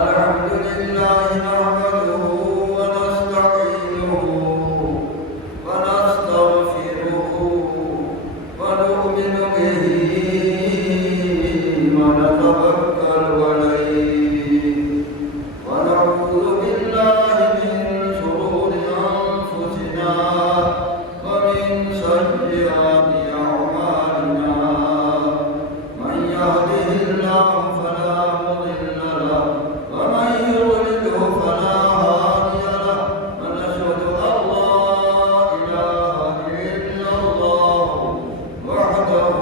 الحمد لله نحمده ونستعينه ونستغفره ونؤمن به ونتوكل عليه ونعوذ بالله من شرور أنفسنا ومن سيئات أعمالنا من يهده الله فلا مضل له ومن يضلله فلا هادي له ونشهد أن لا إله إلا الله وحده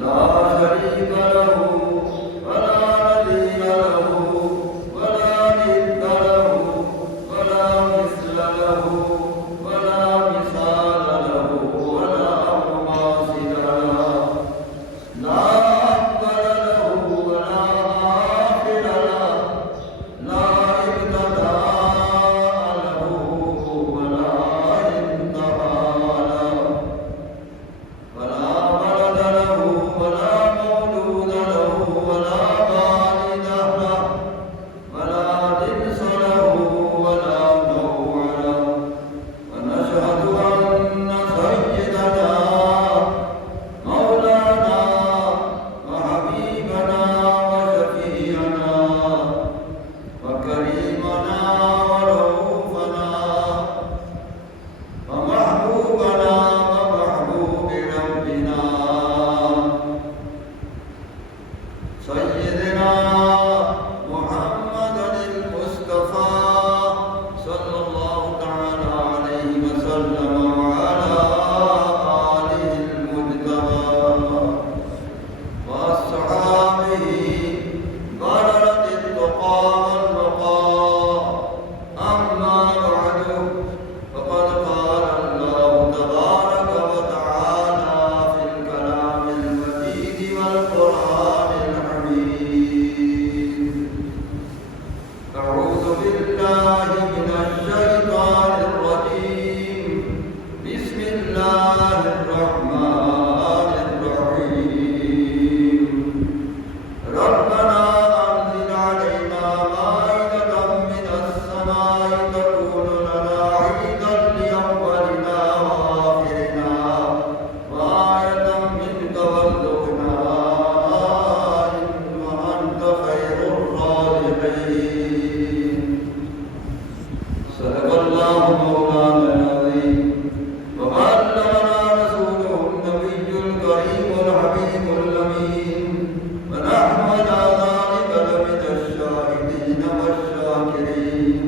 لا شريك له ولا نذير له ولا ند له ولا مثل له ولا مثال له ولا مماثل له لا أول له ولا آخر له لا ابتداء له ولا انتهى له ولا ولد له ولا مولود له ولا والد له ولا جنس له ولا نوع له ونشهد أن سيدنا مولانا وحبيبنا وشفيعنا وكريمنا ورؤوفنا ومحبوبنا ومحبوب ربنا سيدنا محمد المصطفى صلى الله تعالى عليه وسلم وعلى آله المجتبى وأصحابه غرة التقى والوقى أما بعد فقد قال الله تبارك وتعالى في الكلام المجيد والقرآن الحميد أعوذ بالله من الشيطان الرجيم بسم الله الرحمن الرحيم ربنا أنزل علينا مائدة من السماء تكون لنا عيدا لأولنا وآخرنا وآية منك وارزقنا وأنت خير الرازقين صدق الله مولانا العظيم وبلغنا رسوله النبي الكريم الحبيب الأمين ونحن على ذلك لمن الشاهدين والشاكرين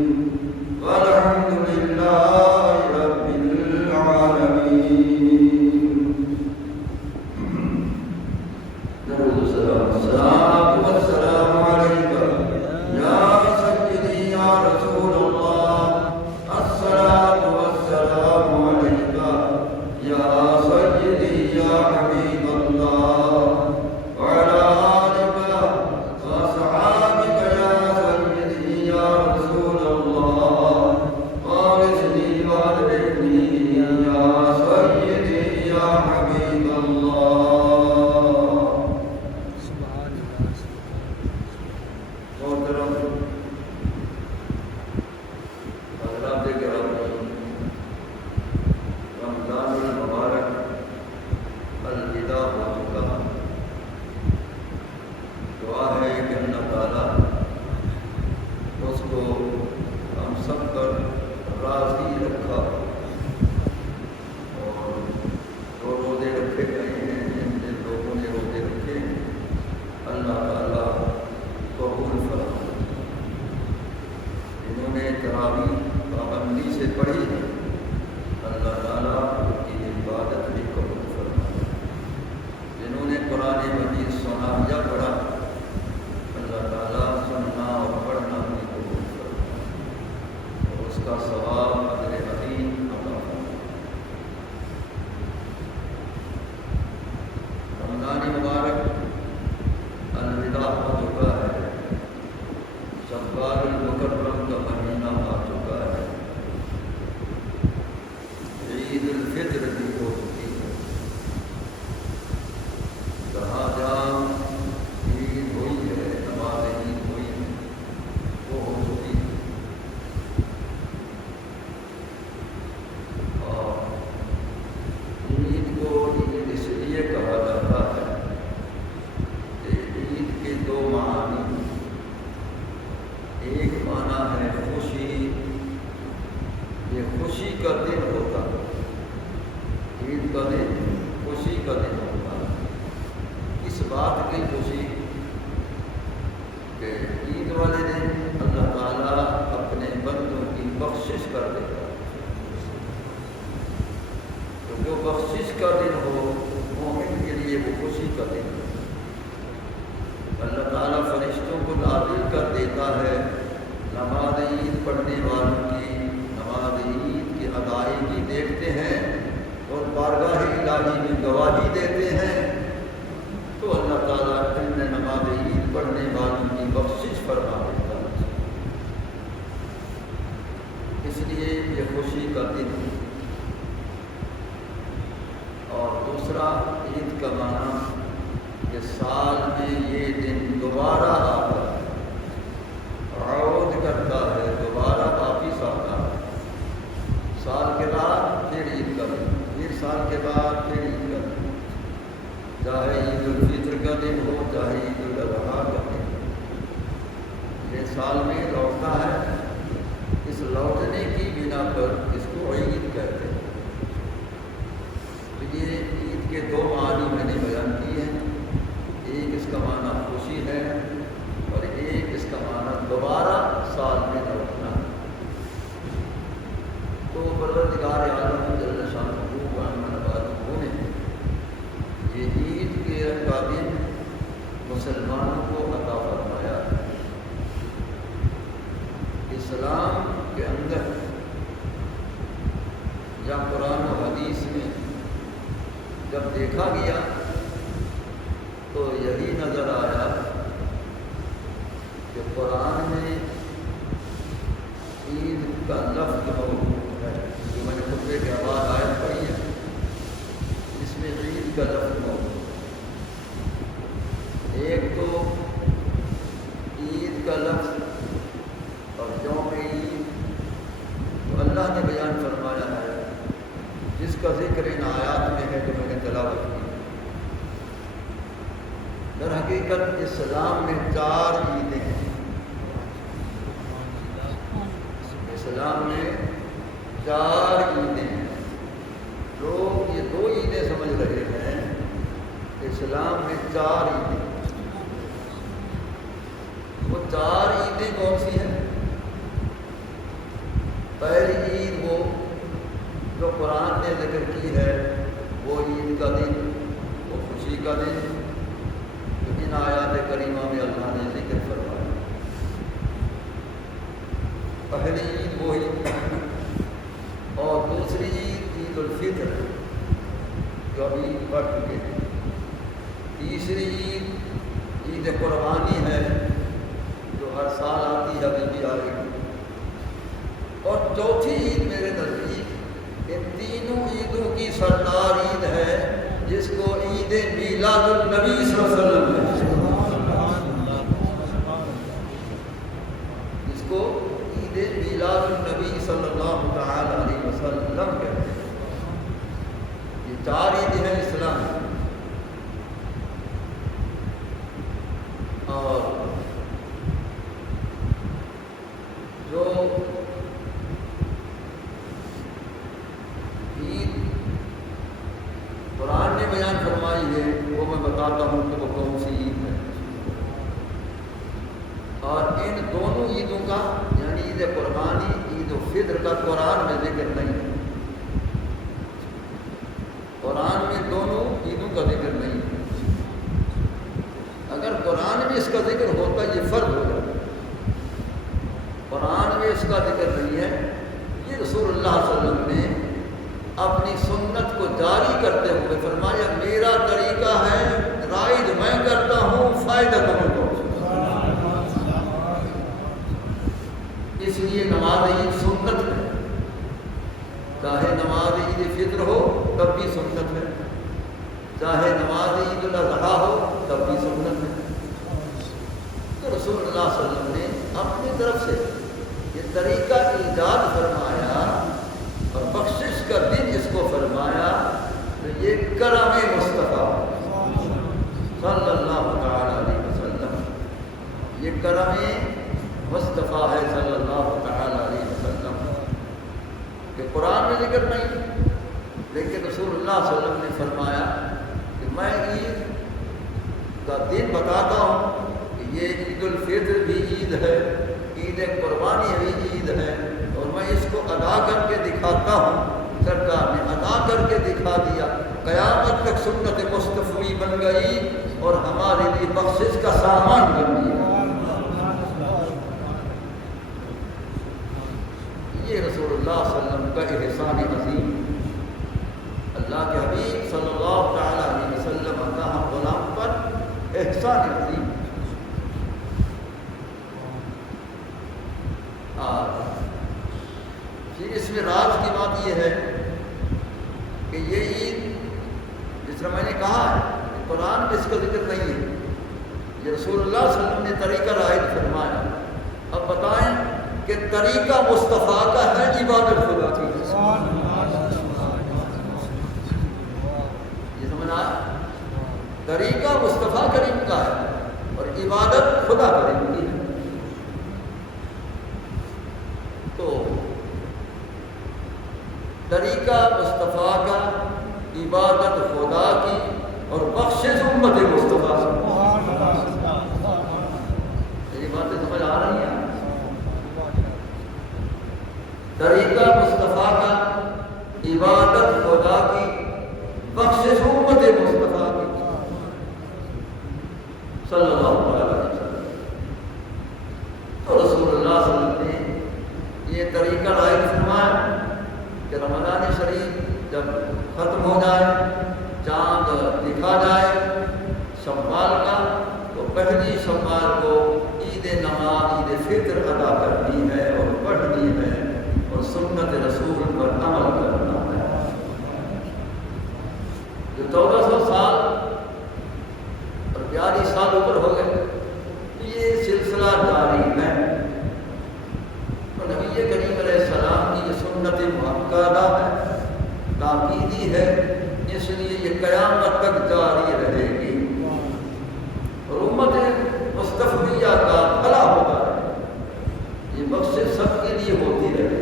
والحمد لله رب العالمين. الصلاة والسلام عليك يا سيدي يا رسول الله. الصلاة والسلام عليك يا سيدي يا حبيب الله وعلى آلك وأصحابك يا سيدي يا رسول الله وارثني وارثني يا سيدي کا دن خوشی کا دن ہوتا ہے۔ اس بات کی خوشی کہ عید والے دن اللہ تعالیٰ اپنے بندوں کی بخشش کر دیتا ہے۔ تو جو بخشش کا دن ہو مومن کے لیے وہ خوشی کا دن ہے۔ اللہ تعالیٰ فرشتوں کو نازل کر دیتا ہے، نماز عید پڑھنے والوں کی نماز عید کی ادائیگی دیکھتے ہیں اور بارگاہ الہی میں گواہی دیتے ہیں، تو اللہ تعالیٰ ان نماز عید پڑھنے والوں کی بخشش فرما دیتا ہے۔ اس لیے یہ خوشی کا دن ہے۔ اور دوسرا عید کا معنی کہ سال میں یہ دن دوبارہ آتا ہے، عود کرتا ہے، دوبارہ واپس آتا ہے۔ سال کے بعد پھر عید کا دن، پھر سال کے بعد پھر عید کا دن، چاہے عید الفطر کا دن ہو چاہے عید الاضحیٰ کا دن ہو، یہ سال میں لوٹتا ہے۔ اس لوٹنے کی بنا پر اس کو عید کہتے ہیں۔ تو یہ عید کے دو معنی میں نے بیان کیے ہیں، ایک اس کا معنی خوشی ہے اور ایک اس کا معنی دوبارہ سال میں لوٹنا ہے۔ تو پروردگار عالم جل شانہ و نے یہ عید کے کا دن مسلمانوں کو عطا فرمایا ہے۔ اسلام کے اندر یا قرآن و حدیث میں جب دیکھا گیا تو یہی نظر آیا کہ قرآن میں عید کا لفظ موجود ہے، جو میں نے خطبے کے بعد آیت پڑھی ہے، اس میں عید کا لفظ موجود ہے۔ ایک تو عید کا لفظ اور یوم عید تو اللہ نے بیان فرمایا ہے، جس کا ذکر ان آیات میں ہے جو میں نے تلاوت کی۔ در حقیقت اسلام میں 4 عیدیں ہیں۔ اسلام میں 4 عیدیں ہیں۔ لوگ یہ 2 عیدیں سمجھ رہے ہیں، اسلام میں 4 عیدیں۔ وہ 4 عیدیں کون سی ہیں؟ پہلی عید وہ جو قرآن نے ذکر کی ہے، وہ عید کا دن، وہ خوشی کا دن ان آیات کریمہ میں اللہ نے ذکر فرمایا۔ پہلی عید وہی، اور دوسری عید عید الفطر جو ابھی پڑھ چکے ہیں۔ تیسری عید عید قربانی ہے جو ہر سال آتی ہے، ابھی بھی آئے گی۔ اور چوتھی عید میرے نزدیک ان تینوں عیدوں کی سردار عید ہے، جس کو عید میلاد النبی صلی اللہ علیہ وسلم ہے، جس کو عید میلاد النبی صلی اللہ تعالی علیہ وسلم کہتے ہیں۔ یہ 4 عیدیں ہیں اسلام میں۔ اور جو عید قرآن نے بیان فرمائی ہے وہ میں بتاتا ہوں کہ وہ کون سی عید ہے۔ اور ان دونوں عیدوں کا یعنی عید قربانی عید الفطر کا قرآن میں ذکر نہیں ہے۔ قرآن میں دونوں عیدوں کا ذکر نہیں ہے۔ اگر قرآن میں اس کا ذکر ہوتا یہ فرض ہو جاتا، قرآن میں اس کا ذکر نہیں ہے۔ یہ رسول اللہ صلی اللہ علیہ وسلم نے اپنی سنت کو جاری کرتے ہوئے فرمایا، میرا طریقہ ہے رائج میں کرتا ہوں، فائدہ تمہیں پہنچتا۔ اس لیے نماز عید سنت ہے، چاہے نماز عید فطر ہو تب بھی سنت ہے، چاہے نماز عید الاضحیٰ ہو تب بھی سنت ہے۔ تو رسول اللہ صلی اللہ علیہ وسلم نے اپنی طرف سے یہ طریقہ ایجاد فرمایا اور بخشش کا دن اس کو فرمایا، تو یہ کرم مصطفیٰ صلی اللہ تعالی علیہ وسلم، یہ کرم مصطفیٰ ہے صلی اللہ تعالی علیہ وسلم کہ قرآن میں ذکر نہیں، لیکن رسول اللہ اللہ علیہ وسلم نے فرمایا کہ میں عید کا دن بتاتا ہوں کہ یہ عید الفطر بھی عید ہے، عید قربانی بھی عید ہے، اور میں اس کو ادا کر کے دکھاتا ہوں۔ سرکار نے ادا کر کے دکھا دیا، قیامت تک سنت مصطفی بن گئی اور ہمارے لیے بخشش کا سامان بن گیا۔ یہ رسول اللہ صلی اللہ علیہ وسلم کا احسان عظیم، اللہ کے حبیب صلی اللہ تعالیٰ علیہ وسلم کا ہم غلام پر احسان عظیم۔ پھر اس میں راز کی بات یہ ہے کہ یہ عید جس طرح میں نے کہا ہے کہ قرآن میں اس کا ذکر نہیں ہے، یہ رسول اللہ صلی اللہ علیہ وسلم نے طریقہ رائج فرمایا۔ اب بتائیں کہ طریقہ مصطفیٰ کا ہے، عبادت خدا کی ہے، یہ سمجھنا، طریقہ مصطفیٰ کریم کا ہے اور عبادت خدا کریم کی ہے۔ تو طریقہ مصطفیٰ کا، عبادت خدا کی اور بخشش امت مصطفیٰ سے۔ یہ باتیں سمجھ آ رہی ہیں؟ طریقہ مصطفیٰ کا، عبادت خدا کی، بخشش امت مصطفیٰ کی صلی اللہ علیہ وسلم۔ تو رسول اللہ صلی اللہ علیہ وسلم نے یہ طریقہ رائج فرمایا کہ رمضان شریف جب ختم ہو جائے، چاند دکھا جائے شوال کا، تو پہلی شوال کو عید نماز، عید فطر ادا کرنی ہے اور پڑھنی ہے اور سنت رسول پر عمل کرنا ہے۔ جو 1400 سال اور 42 سال اوپر ہو گئے، یہ سلسلہ جاری ہے۔ نبی کریم علیہ السلام کی یہ سنت مؤکدہ ہے، تاکیدی ہے، اس لیے یہ قیامت تک جاری رہے گی اور امت مصطفیہ کا بھلا ہوتا ہے، یہ بخشش سب کے لیے ہوتی رہے۔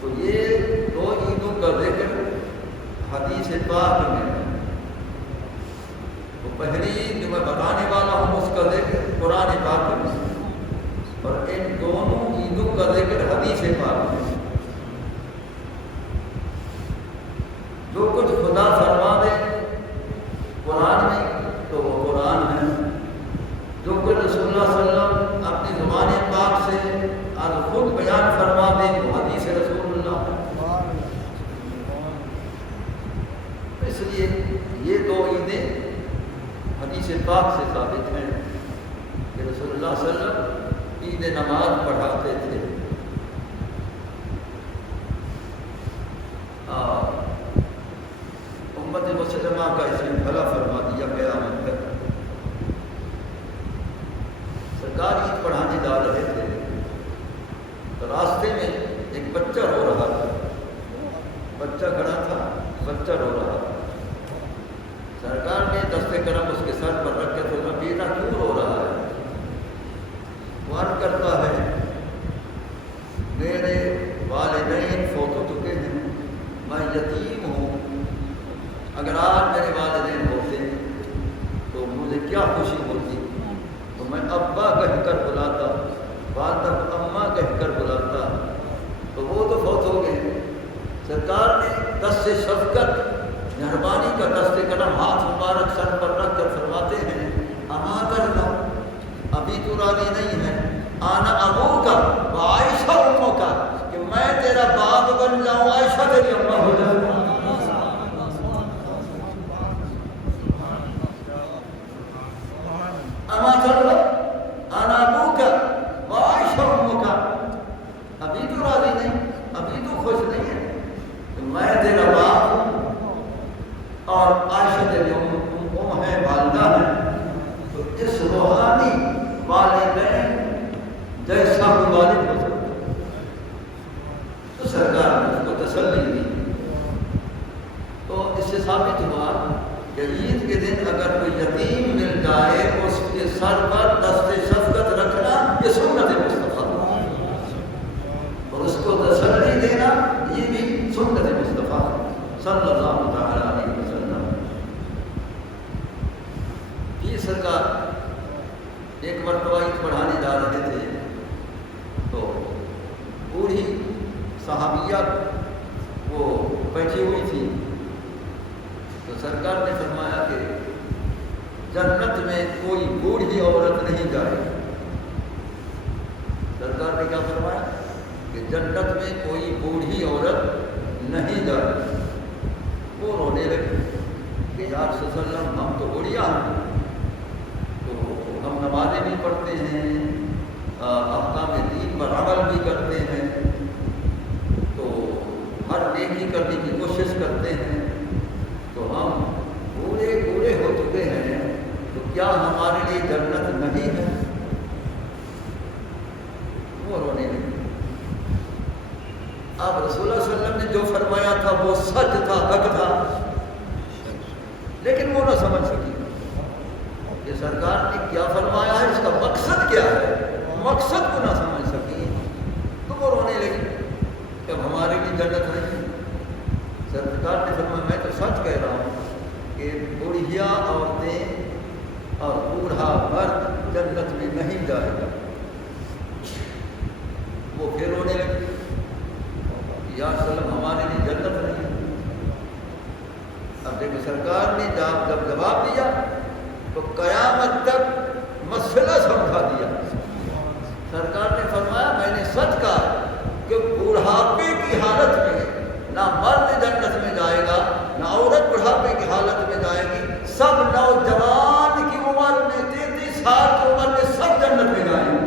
تو یہ دو عیدوں کا ذکر حدیث پاک میں ہے۔ تو پہلی جو میں بتانے والا ہوں اس کا ذکر قرآن پاک میں، اور ان دونوں عیدوں کا ذکر حدیث پاک میں۔ جو کچھ خدا فرما دے قرآن میں تو وہ قرآن ہے، جو کچھ رسول اللہ صلی اللہ علیہ وسلم اپنی زبان پاک سے آج خود بیان فرما دے وہ حدیث رسول اللہ ہے۔ اس لیے یہ دو عیدیں حدیث پاک سے ثابت ہیں کہ رسول اللہ صلی اللہ علیہ وسلم عید نماز پڑھاتے تھے۔ امت مسلمہ کا اس میں بھلا فرما دیا قیامت تک۔ سرکار عید پڑھانے جا رہے تھے تو راستے میں ایک بچہ رو رہا تھا، بچہ کھڑا تھا، بچہ رو رہا تھا۔ سرکار نے دست کرم اس کے سر پر رکھ کے سوچا بیٹا کیوں رو رہا ہے؟ وہ عرض کرتا ہے میرے والدین فوت ہو چکے ہیں، میں یتیم ہوں، اگر آج میرے والدین ہوتے تو مجھے کیا خوشی ہوتی، تو میں ابا کہہ کر بلاتا، والدہ کو اماں کہہ کر بلاتا، تو وہ تو فوت ہو گئے۔ سرکار نے دست شفقت مہربانی کا دست کرم ہاتھ مبارک سر پر رکھ کر فرماتے ہیں اما کرنا، ابھی تو راضی نہیں ہے، آنا ابو کا و عائشہ اموں کا، کہ میں تیرا باپ بن جاؤں، عائشہ تیری اماں ہو جاؤں۔ اما کرنا آنا ابو کا و عائشہ اموں کا، ابھی تو راضی نہیں، ابھی تو خوش نہیں ہے کہ میں تیرا باپ اور عائشہ تیری ام ہے، والدہ ہے۔ تو اس روحانی والدین جیسا بھی والد ہو سکتا، تو سرکار نے اس کو تسلی دی۔ تو اس سے ثابت ہوا کہ عید کے دن اگر کوئی یتیم مل جائے اس کے سر پر دست شفقت رکھنا یہ سنت مصطفیٰ، اور اس کو تسلی دینا یہ بھی سنت مصطفیٰ۔ صلی اللہ تعالیٰ علیہ وسلم یہ سرکار ایک مرتبہ عید پڑھانے جا رہے تھے تو بوڑھی صحابیہ وہ بیٹھی ہوئی تھی، تو سرکار نے فرمایا کہ جنت میں کوئی بوڑھی عورت نہیں جائے گی۔ سرکار نے کیا فرمایا کہ جنت میں کوئی بوڑھی عورت نہیں جائے گی۔ وہ رونے لگے کہ یا رسول اللہ ہم تو بوڑھیا ہیں، تو ہم نمازیں بھی پڑھتے ہیں، احکام دین پر عمل بھی کرتے ہیں، تو ہر نیکی کرنے کی کوشش کرتے ہیں، تو ہم بوڑھے ہو چکے ہیں، تو کیا ہمارے لیے جنت نہیں ہے؟ وہ رونے لگے۔ اب رسول اللہ صلی اللہ علیہ وسلم نے جو فرمایا تھا وہ سچ تھا، حق تھا، لیکن وہ نہ سمجھ سکی کہ سرکار نے کیا فرمایا ہے، اس کا مقصد کیا ہے، مقصد کو نہ سمجھ سکی، تو وہ رونے لگی کہ اب ہمارے لیے جنت نہیں ہے۔ سرکار نے فرمایا میں تو سچ کہہ رہا ہوں کہ بوڑھیا عورتیں اور بوڑھا مرد جنت میں نہیں جائے گا۔ وہ پھر رونے لگے، یا رسول اللہ ہمارے لیے جنت نہیں ہے۔ اب دیکھیں سرکار نے جب جواب دیا تو قیامت تک مسئلہ سمجھا دیا۔ سرکار نے فرمایا میں نے سچ کہا کہ بوڑھاپے کی حالت میں نہ مرد جنت میں جائے گا نہ عورت بڑھاپے کی حالت میں جائے گی، سب نوجوان کی عمر میں 33 سال کی عمر میں سب جنت میں جائیں گے۔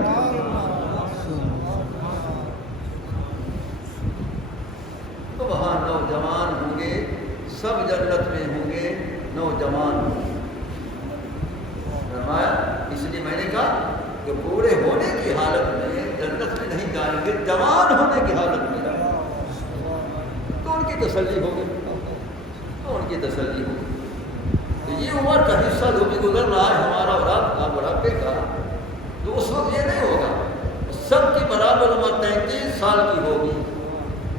تو وہاں نوجوان ہوں گے، سب جنت میں ہوں گے، نوجوان ہوں گے۔ فرمایا اس لیے میں نے کہا کہ بوڑھے ہونے کی حالت میں جنت میں نہیں جائیں گے، جوان ہونے کی حالت میں جائیں گے۔ تو ان کی تسلی ہوگی، تو یہ عمر کا حصہ جو بھی گزر رہا ہے ہمارا اور آپ کا بڑھاپے کا، تو اس وقت یہ نہیں ہوگا سب کی برابر عمر 33 سال کی ہوگی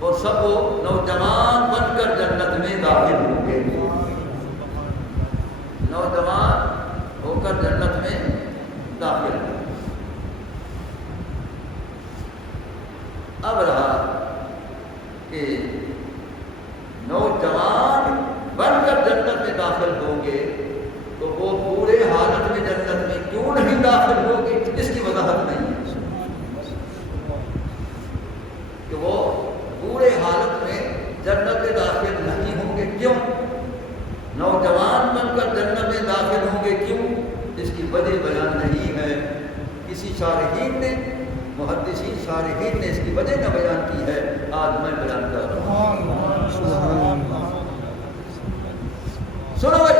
اور سب وہ نوجوان بن کر جنت میں داخل ہوں گے، نوجوان ہو کر جنت میں داخل ہوں گے۔ اب رہا کہ نوجوان بن کر جنت میں داخل ہوں گے تو وہ پورے حالت میں جنت میں کیوں نہیں داخل ہوں گے، اس کی وضاحت نہیں ہے کہ وہ پورے حالت میں جنت میں داخل نہیں ہوں گے کیوں، نوجوان بن کر جنت میں داخل ہوں گے کیوں، اس کی وجہ بیان نہیں ہے۔ کسی شارحین نے، محدثین شارحین نے اس کی وجہ نہ بیان کی ہے، آج میں بیان کر رہا ہوں۔ سنو بھائی،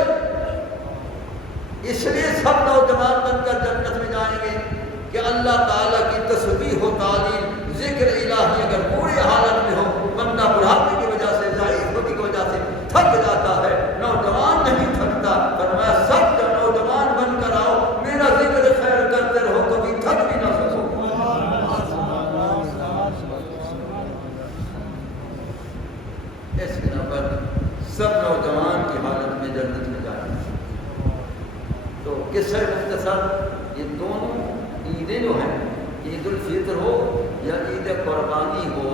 اس لیے سب نوجوان بن کر جنت میں جائیں گے کہ اللہ تعالیٰ کی تسبیح و تعلیم، ذکر الہی اگر پوری حالت میں ہو، بندہ بڑھاپے کی وجہ سے، ضعیف ہونے کی وجہ سے تھک جاتا ہے، نوجوان نہیں تھکتا۔ فرمایا سب نوجوان بن کر آؤ، میرا ذکر خیر کرتے رہو، کبھی تھک بھی نہ سکو۔ اس بنا پر سب نوجوان کی حالت میں جنت میں جائیں گے۔ تو قصہ مختصر یہ دونوں عیدیں جو ہیں، عید الفطر ہو یا عید قربانی ہو،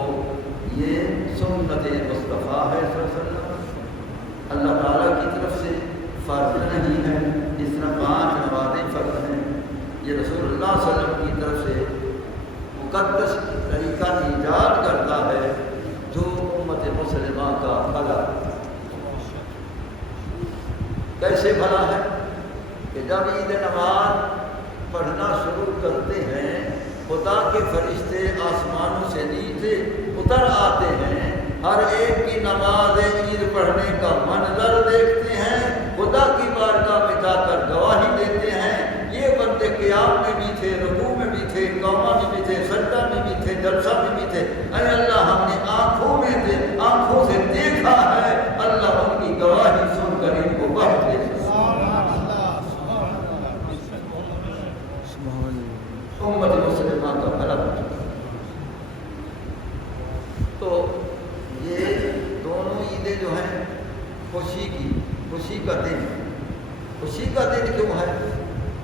یہ سنت مصطفیٰ ہے صلی اللہ علیہ وسلم، اللہ تعالیٰ کی طرف سے فرض نہیں ہے، جس طرح 5 نمازیں فرض ہیں، یہ رسول اللہ صلی اللہ علیہ وسلم کی طرف سے مقدس طریقہ ایجاد کرتا ہے جو امت مسلمہ کا بھلا۔ کیسے بھلا ہے کہ جب عید نماز پڑھنا شروع کرتے ہیں، خدا کے فرشتے آسمانوں سے نیچے اتر آتے ہیں، ہر ایک کی نماز عید پڑھنے کا منظر دیکھتے ہیں، خدا کی بارگاہ میں جا کر گواہی دیتے ہیں یہ بندے قیام میں بھی تھے، رکوع میں بھی تھے، قوما میں بھی تھے، سجدہ میں بھی تھے، جلسہ میں بھی تھے، اے اللہ ہم نے آنکھوں سے دیکھا ہے، اللہ ان کی گواہی سن کر ان کو بخش دے۔ امت مسلمہ کا بھلا ہو چکا۔ تو یہ دونوں عیدیں جو جو ہیں خوشی کا دن. خوشی کا دن کیوں ہے؟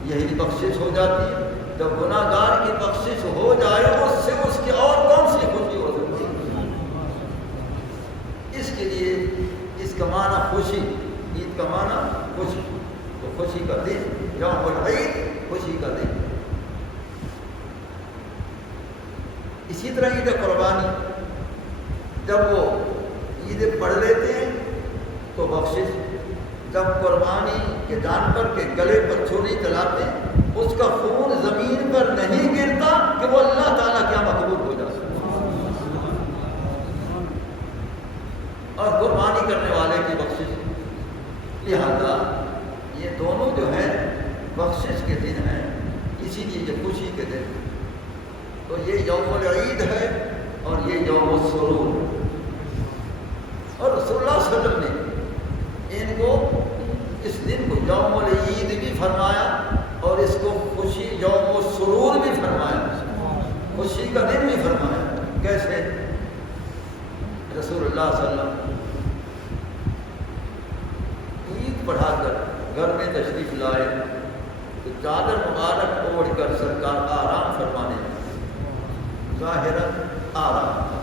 یہی بخشش ہو جاتی ہے. جب گناہ گار کی بخشش ہو جائے اس سے اس کی اور کون سی خوشی ہو سکتی ہے؟ اس کے لیے اس کا معنی خوشی، عید کا معنی خوشی. تو خوشی کا دن یوم العید، خوشی کا دن. اسی طرح عید قربانی، جب وہ عید پڑھ لیتے ہیں تو بخشش. جب قربانی کے جانور کے گلے پر چھری چلاتے ہیں اس کا خون زمین پر نہیں گرتا کہ وہ اللہ تعالیٰ کیا مقبول ہو جائے. اور قربانی کرنے والے کی بخشش. لہذا یہ دونوں جو ہیں بخشش کے دن ہیں، اسی لیے یہ خوشی کے دن. تو یہ یوم العید ہے اور یہ یوم السرور. اور رسول اللہ صلی اللہ علیہ وسلم نے ان کو اس دن کو یوم العید بھی فرمایا اور اس کو خوشی یوم السرور بھی فرمایا، خوشی کا دن بھی فرمایا. کیسے؟ رسول اللہ صلی اللہ علیہ وسلم عید پڑھا کر گھر میں تشریف لائے تو چادر مبارک اوڑھ کر سرکار آرام فرمانے لگے. ظاہراً آرام،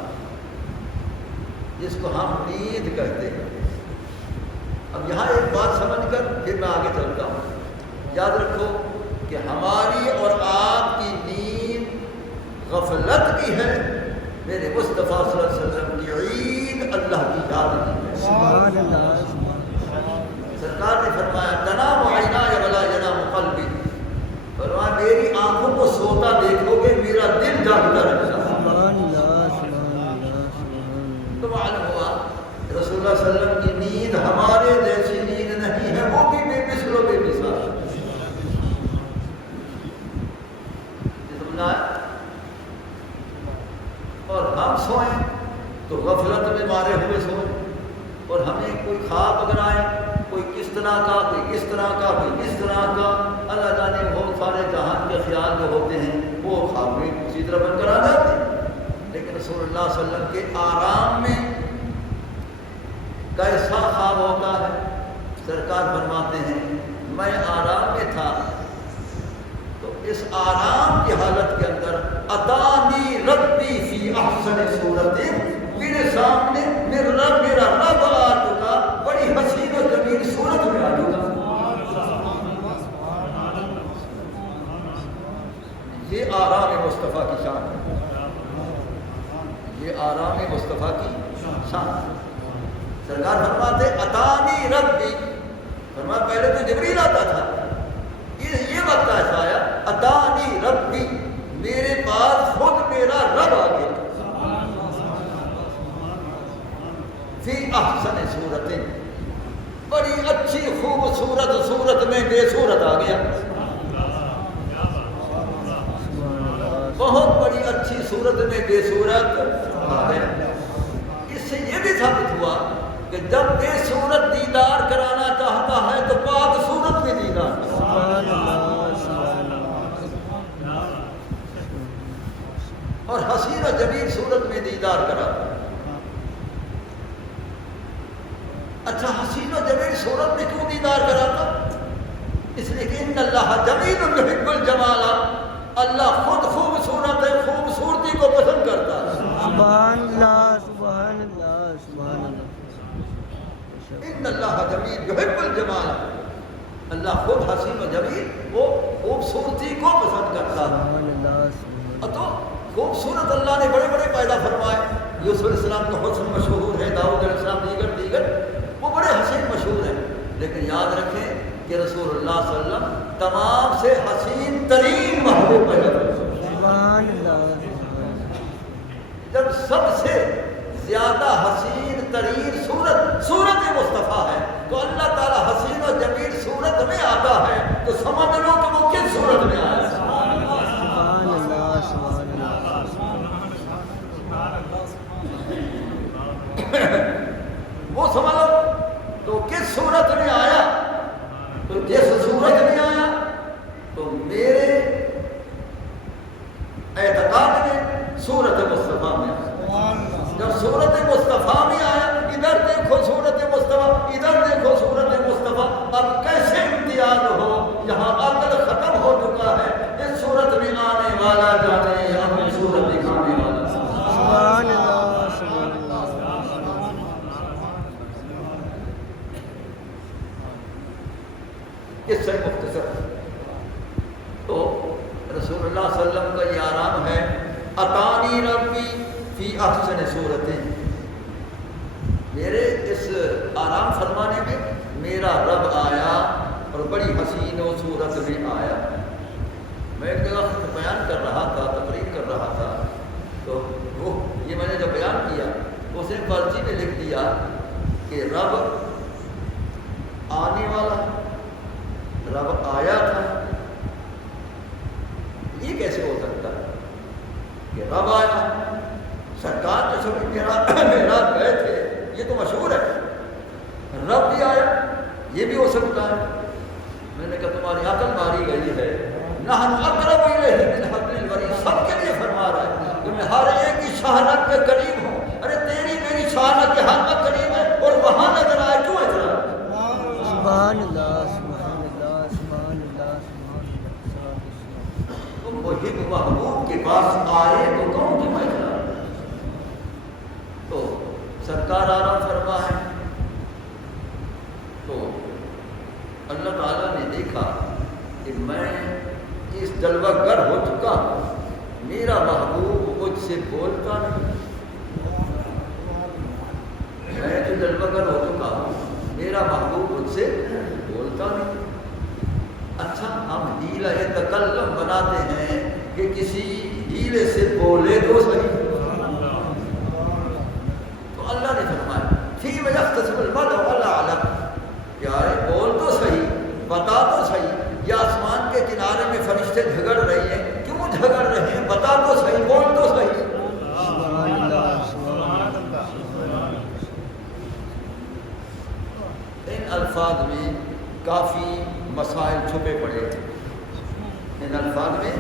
جس کو ہم نیند کہتے ہیں. اب یہاں ایک بات سمجھ کر پھر میں آگے چلتا ہوں. یاد رکھو کہ ہماری اور آپ کی نیند غفلت کی ہے. میرے مصطفیٰ صلی اللہ علیہ وسلم کی عید اللہ کی یاد کی ہے. سبحان اللہ. سرکار نے فرمایا تنام عینایا ولا ینام قلبی. فرمایا میری آنکھوں کو سوتا دیکھو گے میرا دل جاگتا رہتا. تو معلوم ہوا رسول اللہ صلی اللہ علیہ وسلم کی نیند ہمارے جیسی نیند نہیں ہے، وہ بھی بے مثل و بے مثال. اور ہم سوئیں تو غفلت میں مارے ہوئے سوئیں. اور ہمیں کوئی خواب اگر آئے، کوئی کس طرح کا، کوئی کس طرح کا، کوئی کس طرح کا، اللہ جانے بہت سارے جہان کے خیال جو ہوتے ہیں وہ خواب میں اسی طرح بن کر آ جاتے ہیں. لیکن رسول اللہ صلی اللہ علیہ وسلم کے آرام میں کیسا خواب ہوتا ہے؟ سرکار فرماتے ہیں میں آرام میں تھا تو اس آرام کی حالت کے اندر اتانی ربی فی احسن صورت، میرے سامنے میرا رب آ چکا، بڑی حسین و جمیل صورت میں آ چکا. یہ آرام مصطفیٰ کی شان ہے. یہ آرام مصطفیٰ کی شان. سرکار فرماتے اتانی ربی، فرمایا پہلے تو جبریل آتا تھا، یہ وقت ایسا آیا اتانی ربی، میرے پاس خود میرا رب آ گیا. فی احسن صورت، بڑی اچھی خوبصورت صورت میں بے صورت آ گیا. بہت بڑی اچھی صورت میں بے صورت آ گیا. اس سے یہ بھی ثابت ہوا کہ جب بے صورت دیدار کرانا چاہتا ہے تو پاک صورت میں دیدار اور حسین و جمیل صورت میں دیدار کراتا. اچھا حسین و جمیل صورت میں کیوں دیدار کراتا؟ اس لیے کہ ان اللہ جمیل یحب الجمال، اللہ خود خوبصورت ہے، خوبصورتی کو پسند کرتا ہے. سبحان اللہ سبحان اللہ سبحان اللہ. ان اللہ جمیل یحب الجمال، اللہ خود حسین و جمیل، وہ خوبصورتی کو پسند کرتا ہے. تو خوبصورت اللہ نے بڑے بڑے پیدا فرمائے. یوسف علیہ السلام کا حسن مشہور ہے، داؤد علیہ السلام دیگر وہ بڑے حسین مشہور ہیں. لیکن یاد رکھیں کہ رسول اللہ صلی اللہ علیہ وسلم تمام سے حسین ترین محبوب پیدا فرمائے. سبحان اللہ. جب سب سے زیادہ حسین ترین صورت مصطفیٰ ہے تو اللہ تعالیٰ حسین و جمیل صورت میں آتا ہے تو سمجھ لو کہ وہ کس صورت میں آیا. سبحان اللہ سبحان اللہ. وہ سمجھ لو تو کس صورت میں آیا. تو جس صورت میں آیا تو میرے اعتقاد میں صورت مصطفیٰ میں آیا. جب صورت مصطفیٰ میں آیا، ادھر دیکھو صورت قصہ مختصر. تو رسول اللہ صلی اللہ علیہ وسلم کا یہ آرام ہے، اتانی ربی فی احسن صورت، میرے اس آرام فرمانے میں میرا رب آیا اور بڑی حسین و صورت میں آیا. میں ایک جگہ بیان کر رہا تھا، تقریر کر رہا تھا، تو وہ یہ میں نے جب بیان کیا اس نے پرچی میں لکھ دیا کہ رب آنے والا، رب آیا تھا. یہ کیسے ہو سکتا ہے کہ رب آیا؟ سرکار جو سب معراج گئے تھے یہ تو مشہور ہے، رب بھی آیا یہ بھی ہو سکتا ہے. میں نے کہا تمہاری عقل ماری گئی ہے. نحن اقرب الیہ من حبل الورید، سب کے لیے فرما رہا ہے کہ میں ہر ایک کی شہادت کے قریب ہوں. ارے تیری میری شہادت کے حد میں قریب ہے اور وہاں نظر آئے کیوں اتنا؟ سبحان اللہ سبحان اللہ سبحان اللہ سبحان اللہ. تم محب محبوب کے پاس آئے تو کون کیوں اتنا؟ تو سرکار آرام فرما ہے. تو اللہ تعالیٰ نے دیکھا کہ میں اس جلوہ گر ہو چکا ہوں، میرا محبوب مجھ سے بولتا نہیں. میں جو جلوہ گر ہو چکا ہوں، میرا محبوب مجھ سے بولتا نہیں. اچھا ہم ہیلہ تکلم بناتے ہیں کہ کسی ہیلے سے بولے تو صحیح. تو اللہ نے فرمایا فِيمَ يَخْتَصِمُ الْمَرْءُ وَلَا عَلَمْ، پیارے بول تو صحیح، بتا تو صحیح. یا آسمان کے کنارے میں فرشتے جھگڑ رہے ہیں، کیوں جھگڑ رہے ہیں؟ بتا تو صحیح، بول تو صحیح. سبحان اللہ سبحان اللہ. ان الفاظ میں کافی مسائل چھپے پڑے ہیں. ان الفاظ میں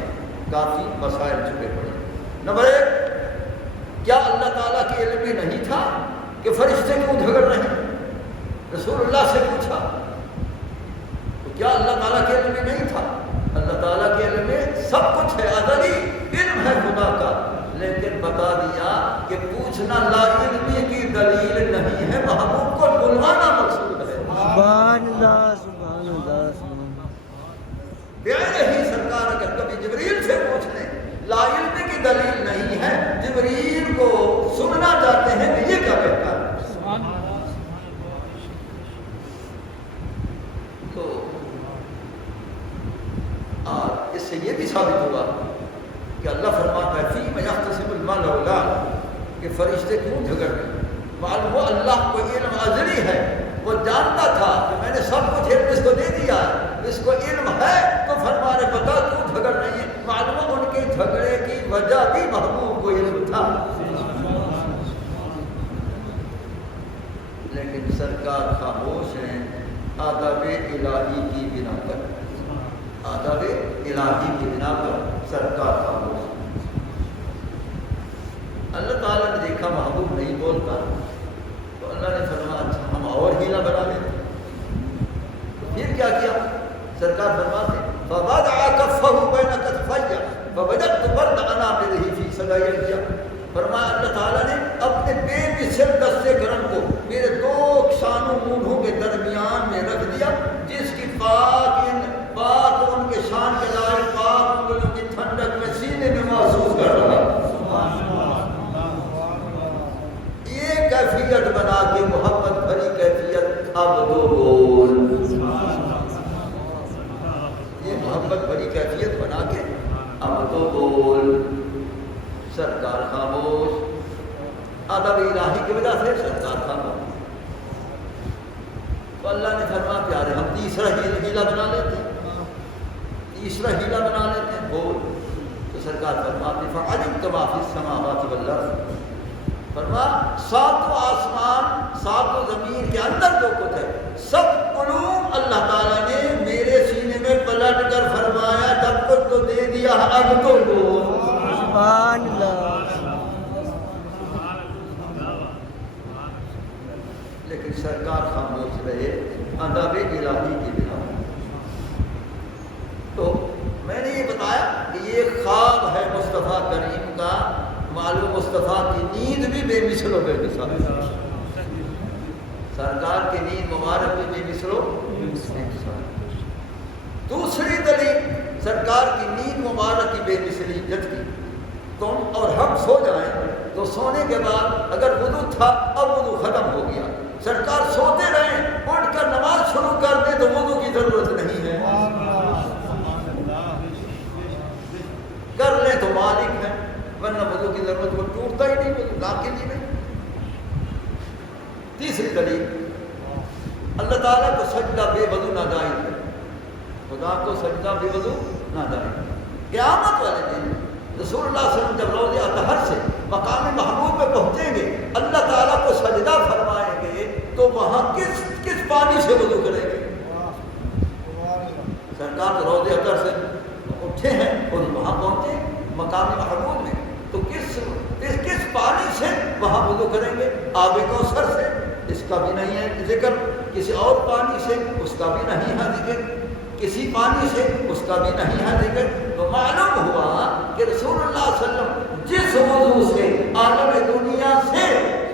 کافی مسائل چھپے پڑے. نمبر ایک، کیا اللہ تعالیٰ کے علم میں نہیں تھا کہ فرشتے کیوں جھگڑ رہے ہیں؟ رسول اللہ سے پوچھا تو کیا اللہ تعالیٰ کے علم میں نہیں تھا؟ اللہ تعالیٰ کے علم میں سب کچھ ہے، ازلی علم ہے خدا کا، لیکن بتا دیا کہ پوچھنا لا علمی کی دلیل نہیں ہے، محبوب کو بلوانا مقصود ہے. سبحان اللہ سبحان اللہ سبحان اللہ. پیارے ہی سرکار اگر کبھی جبریل سے پوچھ لیں لا علمی کی دلیل نہیں ہے، جبریل کو سننا چاہتے ہیں کہ یہ کیا کہتا ہے. تو اس سے یہ بھی ثابت ہوا کہ اللہ فرماتا ہے فِيمَ يَخْتَصِمُ الْمَرْءُ وَلَا عَلَمْ، کہ فرشتے کیوں جھگڑ رہے ہیں. معلوم وہ اللہ کو علم ازلی ہے، وہ جانتا تھا کہ میں نے سب کچھ علم اس کو دے دیا، اس کو علم ہے تو فرما رہے بتا کیوں جھگڑ رہی ہے. معلوم ان کے جھگڑے کی وجہ بھی محبوب کو علم تھا. لیکن سرکار خاموش ہیں آداب الہی کی بنا پر، آداب الہی کی بنا پر سرکار خاموش. اللہ تعالیٰ نے دیکھا محبوب نہیں بولتا تو اللہ نے فرمایا اچھا ہم اور ہیلا بنا لیتے. پھر کیا کیا؟ سرکار فرماتے فَوَضَعَ كَفَّهُ بَيْنَ كَتْفَيَّ فَوَجَدْتُ بَرْدَ أَنَامِلِهِ فِي صَدَيَّ الْجَنَّةِ. فرمایا اللہ تعالیٰ نے اپنے بے مثل دست گرم کو میرے دو شانوں مونڈھوں کے درمیان میں رکھ دیا، جس کی پاک ان کے شان کے لائق پاک انگلیوں کی ٹھنڈک میں سینے میں محسوس کر رہا. یہ کیفیت بنا کے محبت بھری کیفیت اب تو بول، یہ محبت بھری کیفیت بنا کے اب تو بول. سرکار خاموش، ادب الہی کی وجہ سے سرکار خاموش. تو اللہ نے فرمایا پیارے ہم تیسرا ہیلا بنا لیتے ہیں، تیسرا ہیلا بنا لیتے ہیں بول. تو سرکار فرماتے فَعَلِمْتَ مَا فِي السَّمَاوَاتِ وَالْأَرْضِ، فرمایا ساتوں آسمان ساتوں زمین کے اندر جو کچھ ہے سب علوم اللہ تعالیٰ نے میرے سینے میں پلٹ کر فرمایا جب کچھ تو دے دیا اب تو بول. سبحان اللہ. لیکن سرکار خاموش رہے ادب الہی کی بنا. تو میں نے یہ بتایا کہ یہ خواب ہے مصطفیٰ کریم کا. معلوم مصطفیٰ کی نیند بھی بے مثل و بے مثال، سرکار کی نیند مبارک بھی بے مثل و بے مثال. دوسری دلیل سرکار کی نیند مبارک کی بے مثلی جت کی. تم اور ہم سو جائیں تو سونے کے بعد اگر وضو تھا اب وضو ختم ہو گیا. سرکار سوتے رہیں اٹھ کر نماز شروع کر دیں تو وضو کی ضرورت نہیں ہے. کر لیں تو مالک ہے ورنہ وضو کی ضرورت کو ٹوٹتا ہی نہیں, وضو ناقص ہی نہیں. تیسری دلیل اللہ تعالیٰ کو سجدہ بے وضو ناجائز ہے. خدا کو سجدہ بے وضو ناجائز ہے. قیامت والے دن رسول اللہ صلی اللہ علیہ وسلم جب روضہ اطہر سے مقام محمود پہ پہنچیں گے اللہ تعالیٰ کو سجدہ فرمائیں گے تو وہاں کس پانی سے وضو کریں گے؟ سرکار تو روضہ اطہر سے اٹھے ہیں اور وہاں پہنچے مقام محمود میں تو کس پانی سے وہاں وضو کریں گے؟ آب کوثر سے اس کا بھی نہیں ہے ذکر, کسی اور پانی سے اس کا بھی نہیں ہے ذکر, کسی پانی سے اس کا بھی نہیں ہے ذکر. تو معلوم ہوا کہ رسول اللہ صلی اللہ علیہ وسلم جس وضو سے عالم دنیا سے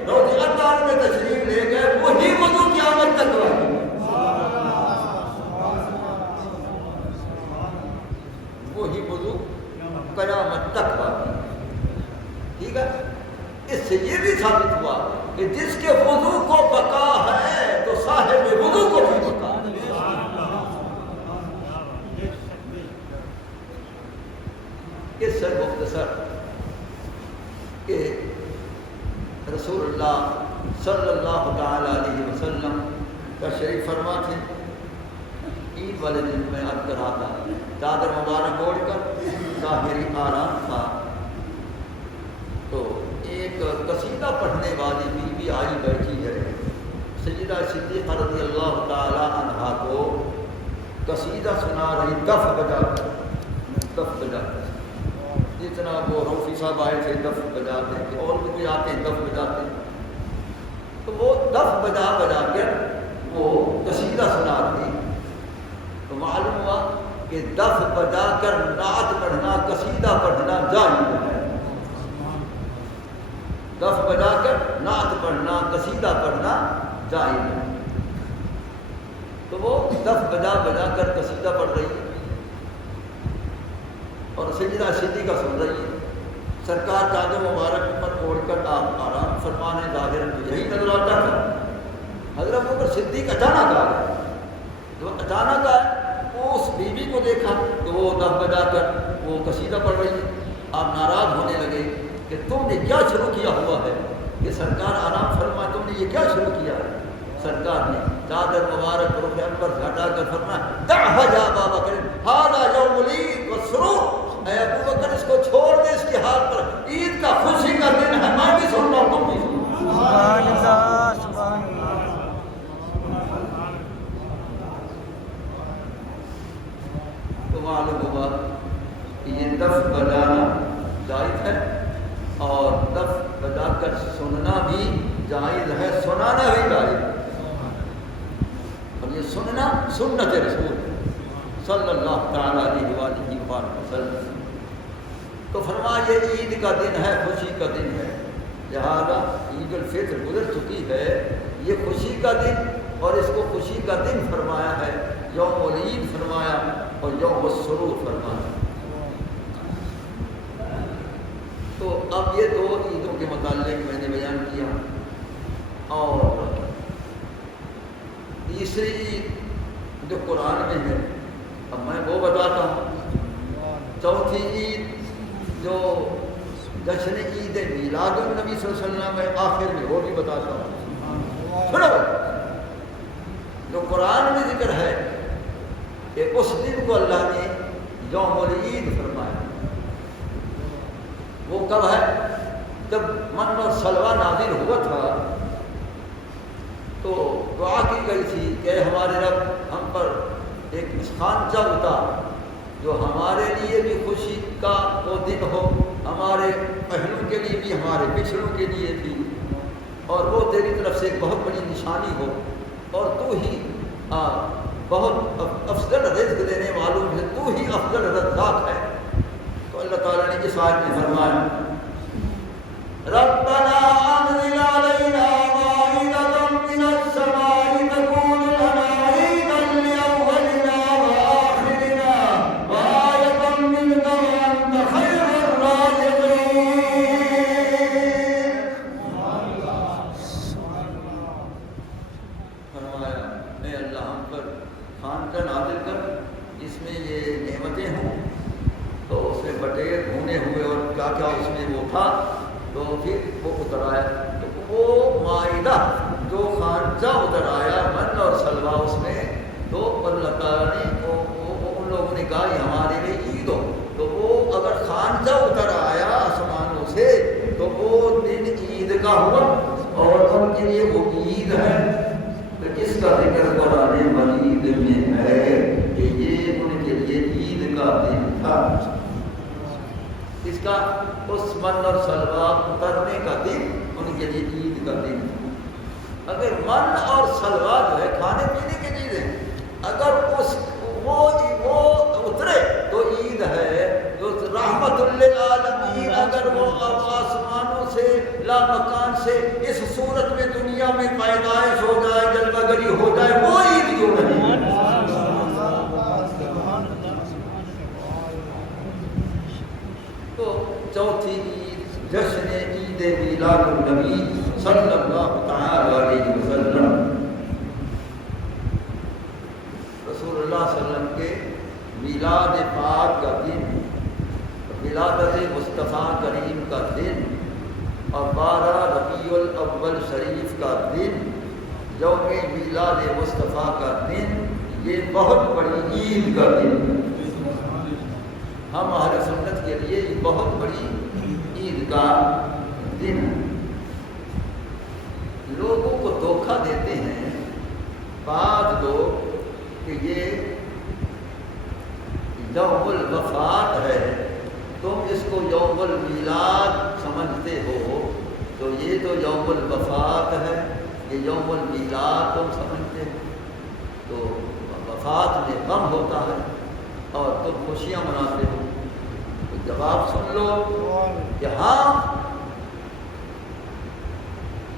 روضہ اطہر میں تشریف لے گئے وہی وضو قیامت تک رہے. وہی وضو قیامت تک باقی. ٹھیک ہے, اس سے یہ بھی ثابت ہوا کہ جس کے وضو کو بقا ہے تو صاحب وضو کو بھی بقا ہے. اس سے مختصر کہ رسول اللہ صلی اللہ تعالی علیہ وسلم کا شریف فرما تھے. عید والے دن میں عرض کر رہا تھا چادر مبارک اوڑھ کر ظاہری آرام تھا تو ایک قصیدہ پڑھنے والی بیوی آئی بیٹھی ہے. سیدہ صدیقہ رضی اللہ تعالی عنہا کو قصیدہ سنا رہی دف بجا کر. جتنا وہ روفی صاحب آئے تھے دف بجاتے تھے اور بھی کوئی آتے ہیں دف بجاتے ہیں تو وہ دف بجا کر وہ قصیدہ سنا رہی. تو معلوم ہوا کہ دف بجا کر نعت پڑھنا قصیدہ پڑھنا جائز ہے. دف بجا کر نعت پڑھنا قصیدہ پڑھنا جائز ہے. تو وہ دف بجا کر قصیدہ پڑھ رہی ہے اور سیدہ صدیقہ سن رہی ہے. سرکار چادر مبارک پر اوڑھ کر آپ آرام فرمانے ظاہر یہی نظر آتا تھا. حضرت ابوبکر صدیق اچانک آ گئے. جو اچانک آئے وہ اس بیوی کو دیکھا کہ وہ دف بجا کر وہ قصیدہ پڑھ رہی ہے. آپ ناراض ہونے لگے کہ تم نے کیا شروع کیا ہوا ہے کہ سرکار آرام فرمائے, تم نے یہ کیا شروع کیا ہے؟ سرکار نے چادر مبارک رخ انور ہٹا کر فرمایا دعها یا ابا بکر ھذا یوم العید والسرور. اے ابو بکر اس کو چھوڑ دے, اس کے حال پر عید کا خوشی کا دن ہے, میں بھی سن رہا ہوں تم بھی سنو. سبحان اللہ سبحان اللہ. تو معلوم ہوا کہ یہ دف بجانا جائز ہے اور دف بجا کر سننا بھی جائز ہے, سنانا بھی جائز ہے. اور یہ سننا سنت رسول صلی اللہ تعالی علیہ وآلہ وسلم. تو فرمایا یہ عید کا دن ہے, خوشی کا دن ہے, لہذا عید الفطر گزر چکی ہے, یہ خوشی کا دن اور اس کو خوشی کا دن فرمایا ہے. یوم العید فرمایا اور یوم السرور فرمایا. تو اب یہ دو عیدوں کے متعلق میں نے بیان کیا. اور تیسری عید جو قرآن میں ہے اب میں وہ بتاتا ہوں. چوتھی عید جو جشن عید میلاد النبی صلی اللہ علیہ وسلم ہے آخر میں وہ بھی بتاتا ہوں. سنو, جو قرآن میں ذکر ہے کہ اس دن کو اللہ نے یوم العید فرمایا, وہ کب ہے؟ جب من اور سلوہ نازل ہوا تھا تو دعا کی گئی تھی کہ ہمارے رب ہم پر ایک مسخانچہ اتار جو ہمارے لیے بھی خوشی کا وہ دن ہو, ہمارے پہلوں کے لیے بھی ہمارے پچھلوں کے لیے بھی, اور وہ تیری طرف سے ایک بہت بڑی نشانی ہو, اور تو ہی بہت افضل رزق دینے والوں ہے, تو ہی افضل رزاق ہے. تو اللہ تعالیٰ نے اس آیت میں فرمایا ربنا انزل علینا مائدۃ من السماء تکون لنا عیدا لاولنا وآخرنا اے اللہ ہم پر خانقاہ نازل کر جس میں یہ نعمتیں ہوں. تو اس میں بٹیر بھونے ہوئے اور کیا کیا اس میں وہ تھا. تو پھر وہ اتر آیا. تو وہ مائدہ جو خانقاہ اتر آیا من اور سلوا اس میں. تو اللہ تعالیٰ نے ان لوگوں نے کہا یہ ہمارے لیے عید ہو. تو وہ اگر خانقاہ اتر آیا آسمانوں سے تو وہ دن عید کا ہوا اور ان کے لیے وہ عید ہے. تو اس کا ذکر قرآن مجید میں ہے کہ یہ ان کے لیے عید کا دن تھا. اس کا اس من اور سلوا اترنے کا دن ان کے لیے عید کا دن تھا. اگر من اور سلوا جو ہے کھانے پینے کی چیزیں اگر وہ اترے تو عید ہے. جو رحمت للعالمین اگر وہ آسمانوں سے لا مکان سے اس صورت میں دنیا میں پیدائش ہو جائے جلوہ گری ہو جائے وہ عید کیوں نہیں. تو چوتھی عید جشن عید میلاد النبی صلی اللہ تعالی علیہ وسلم. رسول اللہ صلی اللہ علیہ وسلم کے میلاد پاک کا دن ولادت مصطفیٰ کریم کا دن اور 12 ربیع الاول شریف کا دن یوم میلاد مصطفیٰ کا دن یہ بہت بڑی عید کا دن. ہم اہل سنت کے لیے یہ بہت بڑی عید کا دن. لوگوں کو دھوکہ دیتے ہیں بعض لوگ کہ یہ یوم الوفات ہے تم اس کو یوم المیلاد سمجھتے ہو. تو یہ تو یوم الوفات ہے یہ یوم المیلاد تم سمجھتے ہو. تو وفات میں غم ہوتا ہے اور تم خوشیاں مناتے ہو. تو جواب سن لو کہ ہاں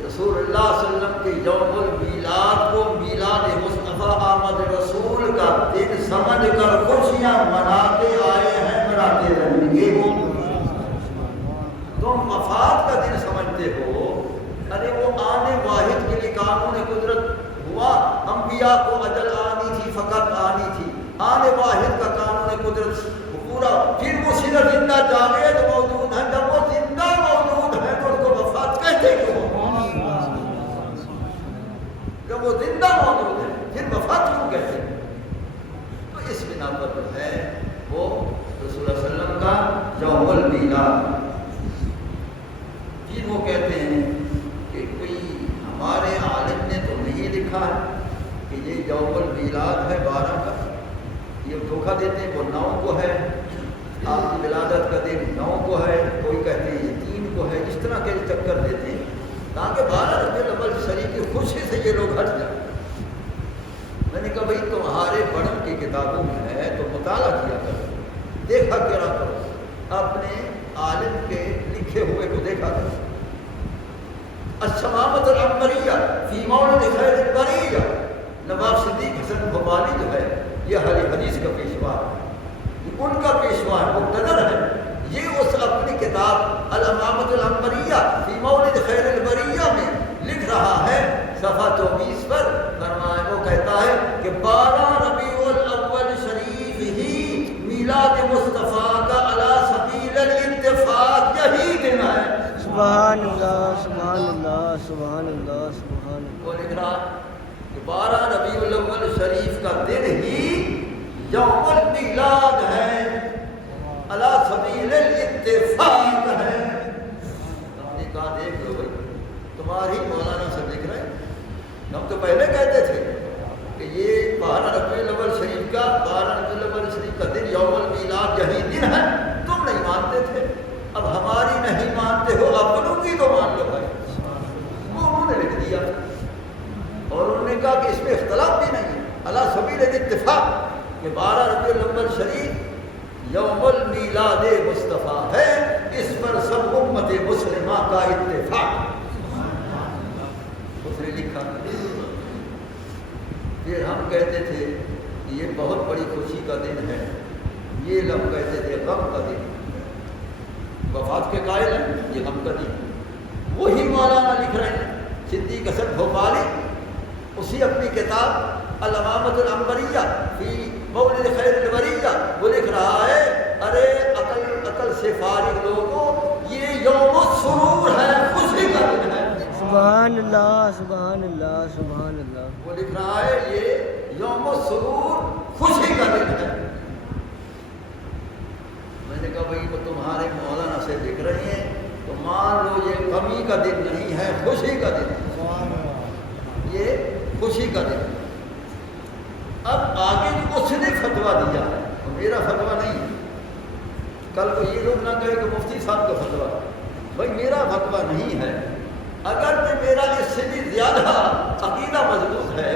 رسول اللہ صلی اللہ علیہ وسلم کے یوم المیلاد کو میلاد مصطفیٰ آمد رسول کا دن سمجھ کر خوشیاں مناتے آئے ہیں مناتے رہیں گے. تم وفات کا دن سمجھتے ہو. ارے وہ آنے واحد کے لیے قانون قدرت ہوا. انبیاء کو اجل آنی تھی فقط آنی تھی. آنے واحد کا قانون قدرت پورا. پھر وہ صرف زندہ جاوید موجود ہیں. جب وہ زندہ موجود ہیں تو اس کو وفات کہتے کیوں؟ جب وہ زندہ موجود ہے پھر وفات کیوں کہتے ہیں؟ تو اس بنا پر جو ہے وہ رسول اللہ صلی اللہ علیہ وسلم کا یوم المیلاد. پھر وہ کہتے ہیں کہ کوئی ہمارے عالم نے تو نہیں لکھا ہے کہ یہ یوم المیلاد ہے 12 کا. یہ دھوکہ دیتے ہیں وہ 9 کو ہے. آپ کی ولادت کا دن 9 کو ہے. کوئی کہتے ہیں یہ 3 کو ہے. اس طرح کے چکر دیتے ہیں تاکہ 12 ربیع الاول شریف کی خوشی سے یہ لوگ ہٹ جائیں. میں نے کہا بھائی تمہارے بڑوں کی کتابوں میں ہے تو مطالعہ کیا کرو دیکھا کرا کرو. اپنے عالم کے لکھے ہوئے کو دیکھا کرو. الشمامۃ العنبریہ فی مولد خیر البریہ نواب صدیق حسن بھوپالی جو ہے یہ حدیث کا پیشوا ہے. ان کا پیشوا ہے مقتدر ہے. یہ اس اپنی کتاب الامامۃ العنبریہ فی مولد خیر البریہ میں لکھ رہا ہے صفحہ 24 پر. فرمایا وہ کہتا ہے کہ 12 ربیع الاول شریف ہی میلاد مصطفیٰ کا علی سبیل الاتفاق یہی دن ہے. سبحان اللہ سبحان اللہ سبحان اللہ سبحان اللہ. وہ لکھ رہا ہے کہ 12 ربیع الاول شریف کا دن ہی یوم المیلاد ہے علی سبیل الاتفاق ہے. ہم نے کہا دیکھ لو بھائی تمہاری مولانا سے لکھ رہے ہیں. ہم تو پہلے کہتے تھے کہ یہ 12 ربیع الاول شریف کا 12 ربیع الاول شریف کا دن یوم المیلاد یہی دن ہے. تم نہیں مانتے تھے. اب ہماری نہیں مانتے ہو اپنوں کی تو مان لو بھائی. وہ انہوں نے لکھ دیا اور انہوں نے کہا کہ اس میں اختلاف بھی نہیں ہے. علی سبیل الاتفاق کہ 12 ربیع الاول شریف یوم المیلاد مصطفیٰ ہے. اس پر سب امت مسلمہ کا اتفاق. اس نے لکھا. پھر ہم کہتے تھے کہ یہ بہت بڑی خوشی کا دن ہے. یہ لوگ کہتے تھے غم کا دن. وفات کے قائل ہیں یہ غم کا دن. وہی مولانا لکھ رہے ہیں صدیق حسن بھوپالی اسی اپنی کتاب الامامۃ العنبریہ فی مولد خیر البریہ وہ لکھ رہا ہے ارے عقل سے فارغ لوگوں یہ یوم السرور ہے، خوشی کا دن ہے۔ سبحان اللہ سبحان اللہ سبحان اللہ۔ وہ لکھ رہا ہے یہ یوم السرور خوشی کا دن ہے۔ میں نے کہا بھائی وہ تمہارے مولانا سے لکھ رہے ہیں تو مان لو یہ غمی کا دن نہیں ہے، خوشی کا دن ہے، یہ خوشی کا دن ہے۔ اب آگے جو اس نے فتویٰ دیا ہے وہ میرا فتویٰ نہیں ہے، کل کو یہ لوگ نہ کہے کہ مفتی صاحب کا فتویٰ، بھائی میرا فتویٰ نہیں ہے، اگر کہ میرا اس سے بھی زیادہ عقیدہ مضبوط ہے،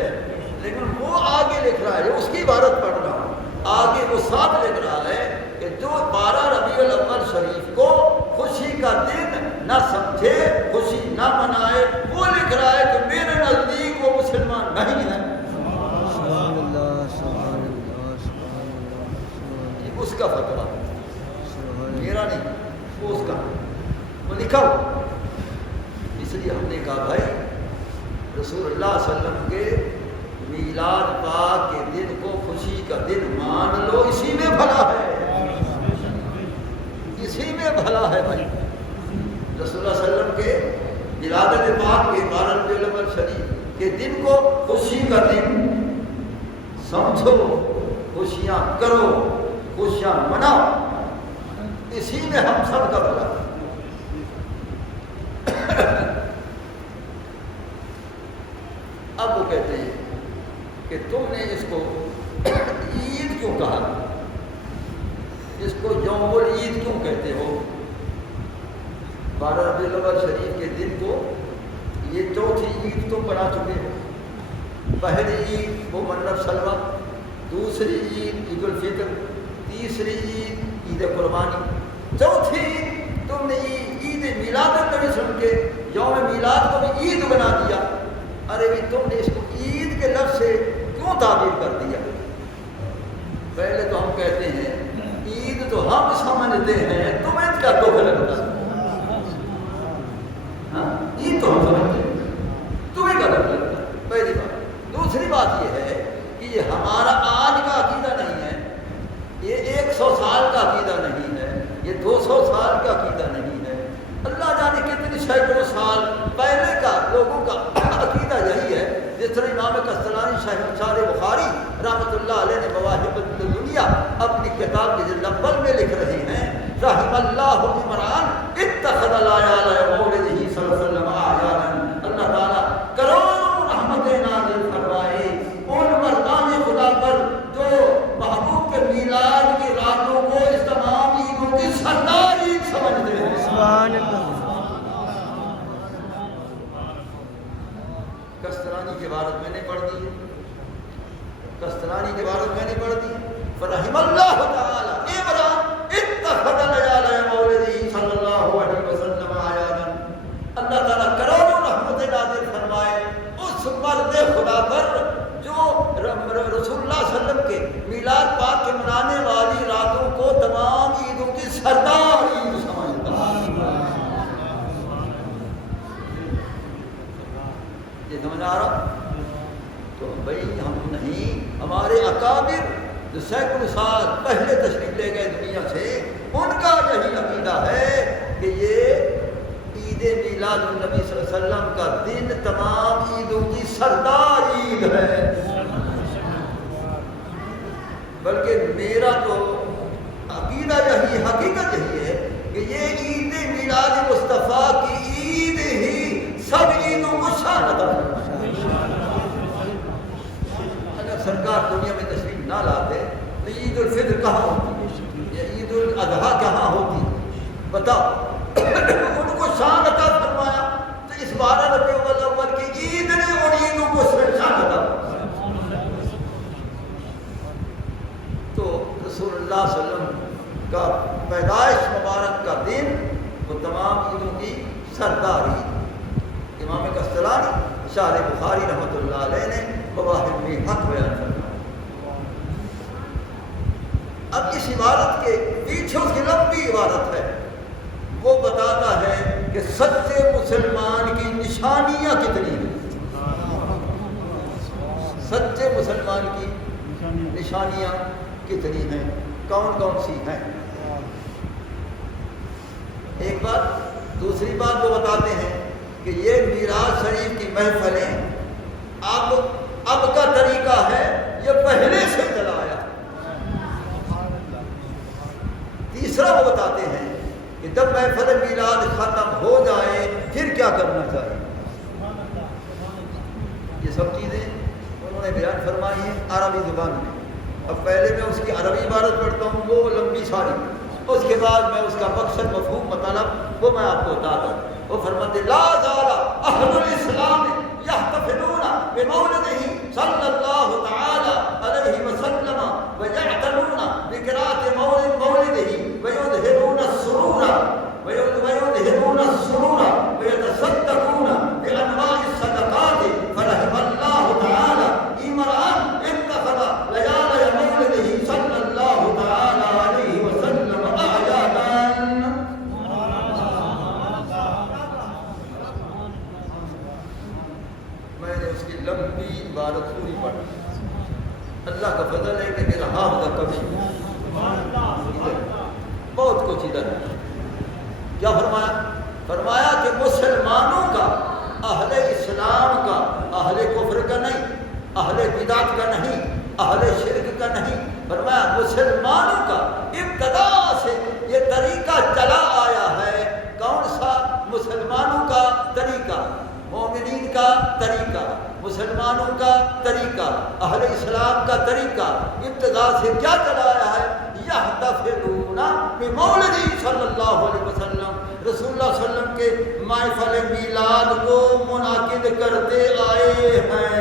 لیکن وہ آگے لکھ رہا ہے، اس کی عبارت پڑھ رہا ہوں، آگے وہ ساتھ لکھ رہا ہے کہ جو 12 ربیع الاول شریف کو خوشی کا دن نہ سمجھے، خوشی نہ منائے، وہ لکھ رہا ہے کہ میرے نزدیک وہ مسلمان نہیں ہے۔ سبحان اللہ سبحان اللہ سبحان اللہ۔ یہ اس کا فتویٰ، میرا نہیں، وہ اس کا، وہ لکھا ہوا۔ اس لیے ہم نے کہا بھائی رسول اللہ صلی اللہ علیہ وسلم کے میلاد پاک کے دن کو خوشی کا دن مان لو، اسی میں بھلا ہے، اسی میں بھلا ہے بھائی۔ رسول اللہ صلی اللہ علیہ وسلم کے ولادت پاک کے 12 ربیع الاول شریف کے دن کو خوشی کا دن سمجھو، خوشیاں کرو، خوشیاں مناؤ، اسی میں ہم سب کا بھلا ہے۔ اب وہ کہتے ہیں کہ تم نے اس کو عید کیوں کہا، اس کو یوم العید کیوں کہتے ہو؟ 12 ربیع الاول شریف کے دن کو یہ چوتھی عید تم بنا چکے ہو۔ پہلی عید وہ منت سلوہ، دوسری عید عید الفطر، تیسری عید عید قربانی، چوتھی عید تم نے عید میلاد النبی صلی اللہ علیہ وسلم کے یوم میلاد کو بھی عید بنا دیا۔ ارے بھی تم نے اس کو عید کے لفظ سے کیوں تعبیر کر دیا؟ پہلے تو ہم کہتے ہیں عید تو ہم سمجھتے ہیں، تمہیں کیا دکھ لگتا ہے؟ عید تو ہم سمجھتے ہیں، تمہیں کیا دکھ لگتا ہے؟ پہلی بات۔ دوسری بات یہ ہے کہ یہ ہمارا آج کا عقیدہ نہیں ہے، یہ 100 سال کا عقیدہ نہیں ہے، یہ 200 سال کا عقیدہ نہیں ہے، اللہ جانے کتنے سینکڑوں سال پہلے کا لوگوں کا عقیدہ یہی ہے۔ جس طرح امام قسطلانی شارح بخاری رحمۃ اللہ علیہ نے مواہب الدنیا اپنی کتاب کے جلد اول میں لکھ رہے ہیں رحم اللہ عمران اتخذ العیال مولدہ صلی اللہ علیہ وسلم اعیادا، اللہ تعالیٰ کروڑوں رحمتیں نازل فرمائے ان مردان خدا پر جو محبوب کے میلاد کی راتوں کو اس تمام عیدوں کی سردار عید سمجھتے ہیں۔ سبحان اللہ۔ قسطلانی کی عبارت میں نے پڑھ دی، قسطلانی کی عبارت میں نے پڑھ دی، فرحم اللہ تعالی عمران اتخذ العیال مولدہ صلی اللہ علیہ وسلم اعیادا، اللہ تعالیٰ کروڑوں رحمتیں نازل فرمائے اس مرد خدا پر جو رسول اللہ صلی اللہ علیہ وسلم کے میلاد پاک کے منانے والی راتوں کو تمام عیدوں کی سردار عید سمجھتا ہے۔ یہ سمجھ آ رہا؟ تو بھائی ہم نہیں، ہمارے اکابر جو سینکڑوں سال پہلے تشریف لے گئے دنیا سے، ان کا یہی عقیدہ ہے کہ یہ عید میلاد النبی صلی اللہ علیہ وسلم کا دن تمام عیدوں کی سردار عید ہے۔ بلکہ میرا تو عقیدہ یہی، حقیقت یہی ہے کہ یہ عید میلاد مصطفیٰ کی عید ہی سب عیدوں کو شان عطا فرمائے۔ اگر سرکار دنیا میں تشریف نہ لاتے تو عید الفطر کہاں ہوتی، یا عید الاضحیٰ کہاں ہوتی؟ بتاؤ۔ ان کو شان عطا فرمایا تو اس 12 ربیع الاول کی عید نے ان عیدوں کو شان عطا فرمایا۔ تو رسول اللہ صلی اللہ علیہ وسلم کا پیدائش مبارک کا دن وہ تمام عیدوں کی سردار عید۔ امام قسطلانی شارح بخاری رحمۃ اللہ علیہ نے مواہب میں حق بیان فرمایا۔ اب اس عبارت کے پیچھے اس کی لمبی عبارت ہے، وہ بتاتا ہے کہ سچے مسلمان کی نشانیاں کتنی ہیں۔ سچے مسلمان کی نشانیاں کتنی ہیں، کون کون سی ہیں؟ ایک بات، دوسری بات وہ بتاتے ہیں کہ یہ میراث شریف کی محفلیں اب کا طریقہ ہے، یہ پہلے سے چلا آیا۔ تیسرا وہ بتاتے ہیں کہ جب محفل میلاد ختم ہو جائے پھر کیا کرنا چاہیے۔ یہ سب چیزیں انہوں نے بیان فرمائی ہیں عربی زبان میں۔ اب پہلے میں اس کی عربی عبارت پڑھتا ہوں، وہ لمبی ساری، اس کے بعد میں اس کا مقصد مفہوم مطلب وہ میں آپ کو بتاتا ہوں۔ وہ فرماتے لا زال اہل الاسلام یحتفلون بمولدہ صلی اللہ تعالی علیہ وسلم ویعتنون بقراءۃ مولدہ ویظہرون السرور ویتصدقون بانواع الصدقات فرحم اللہ تعالی امرأ اتخذ لیالي مولدہ صلی اللہ تعالی علیہ وسلم اعیادا۔ میں نے اس کی لمبی عبارت پوری پڑھی۔ اللہ کا فضل ہے کہ میرا حافظہ کبھی بہت کچھ ادھر ہے۔ کیا فرمایا؟ فرمایا کہ مسلمانوں کا، اہل اسلام کا، اہل کفر کا نہیں، اہل بدعت کا نہیں، اہل شرک کا نہیں، فرمایا مسلمانوں کا ابتدا سے یہ طریقہ چلا آیا ہے۔ کون سا؟ مسلمانوں کا طریقہ، مومنین کا طریقہ، مسلمانوں کا طریقہ، اہل اسلام کا طریقہ ابتدا سے کیا چلا آیا ہے؟ یحتفلون بمولد صلی اللہ علیہ وسلم، رسول اللہ صلی اللہ علیہ وسلم کے محفل میلاد کو منعقد کرتے آئے ہیں۔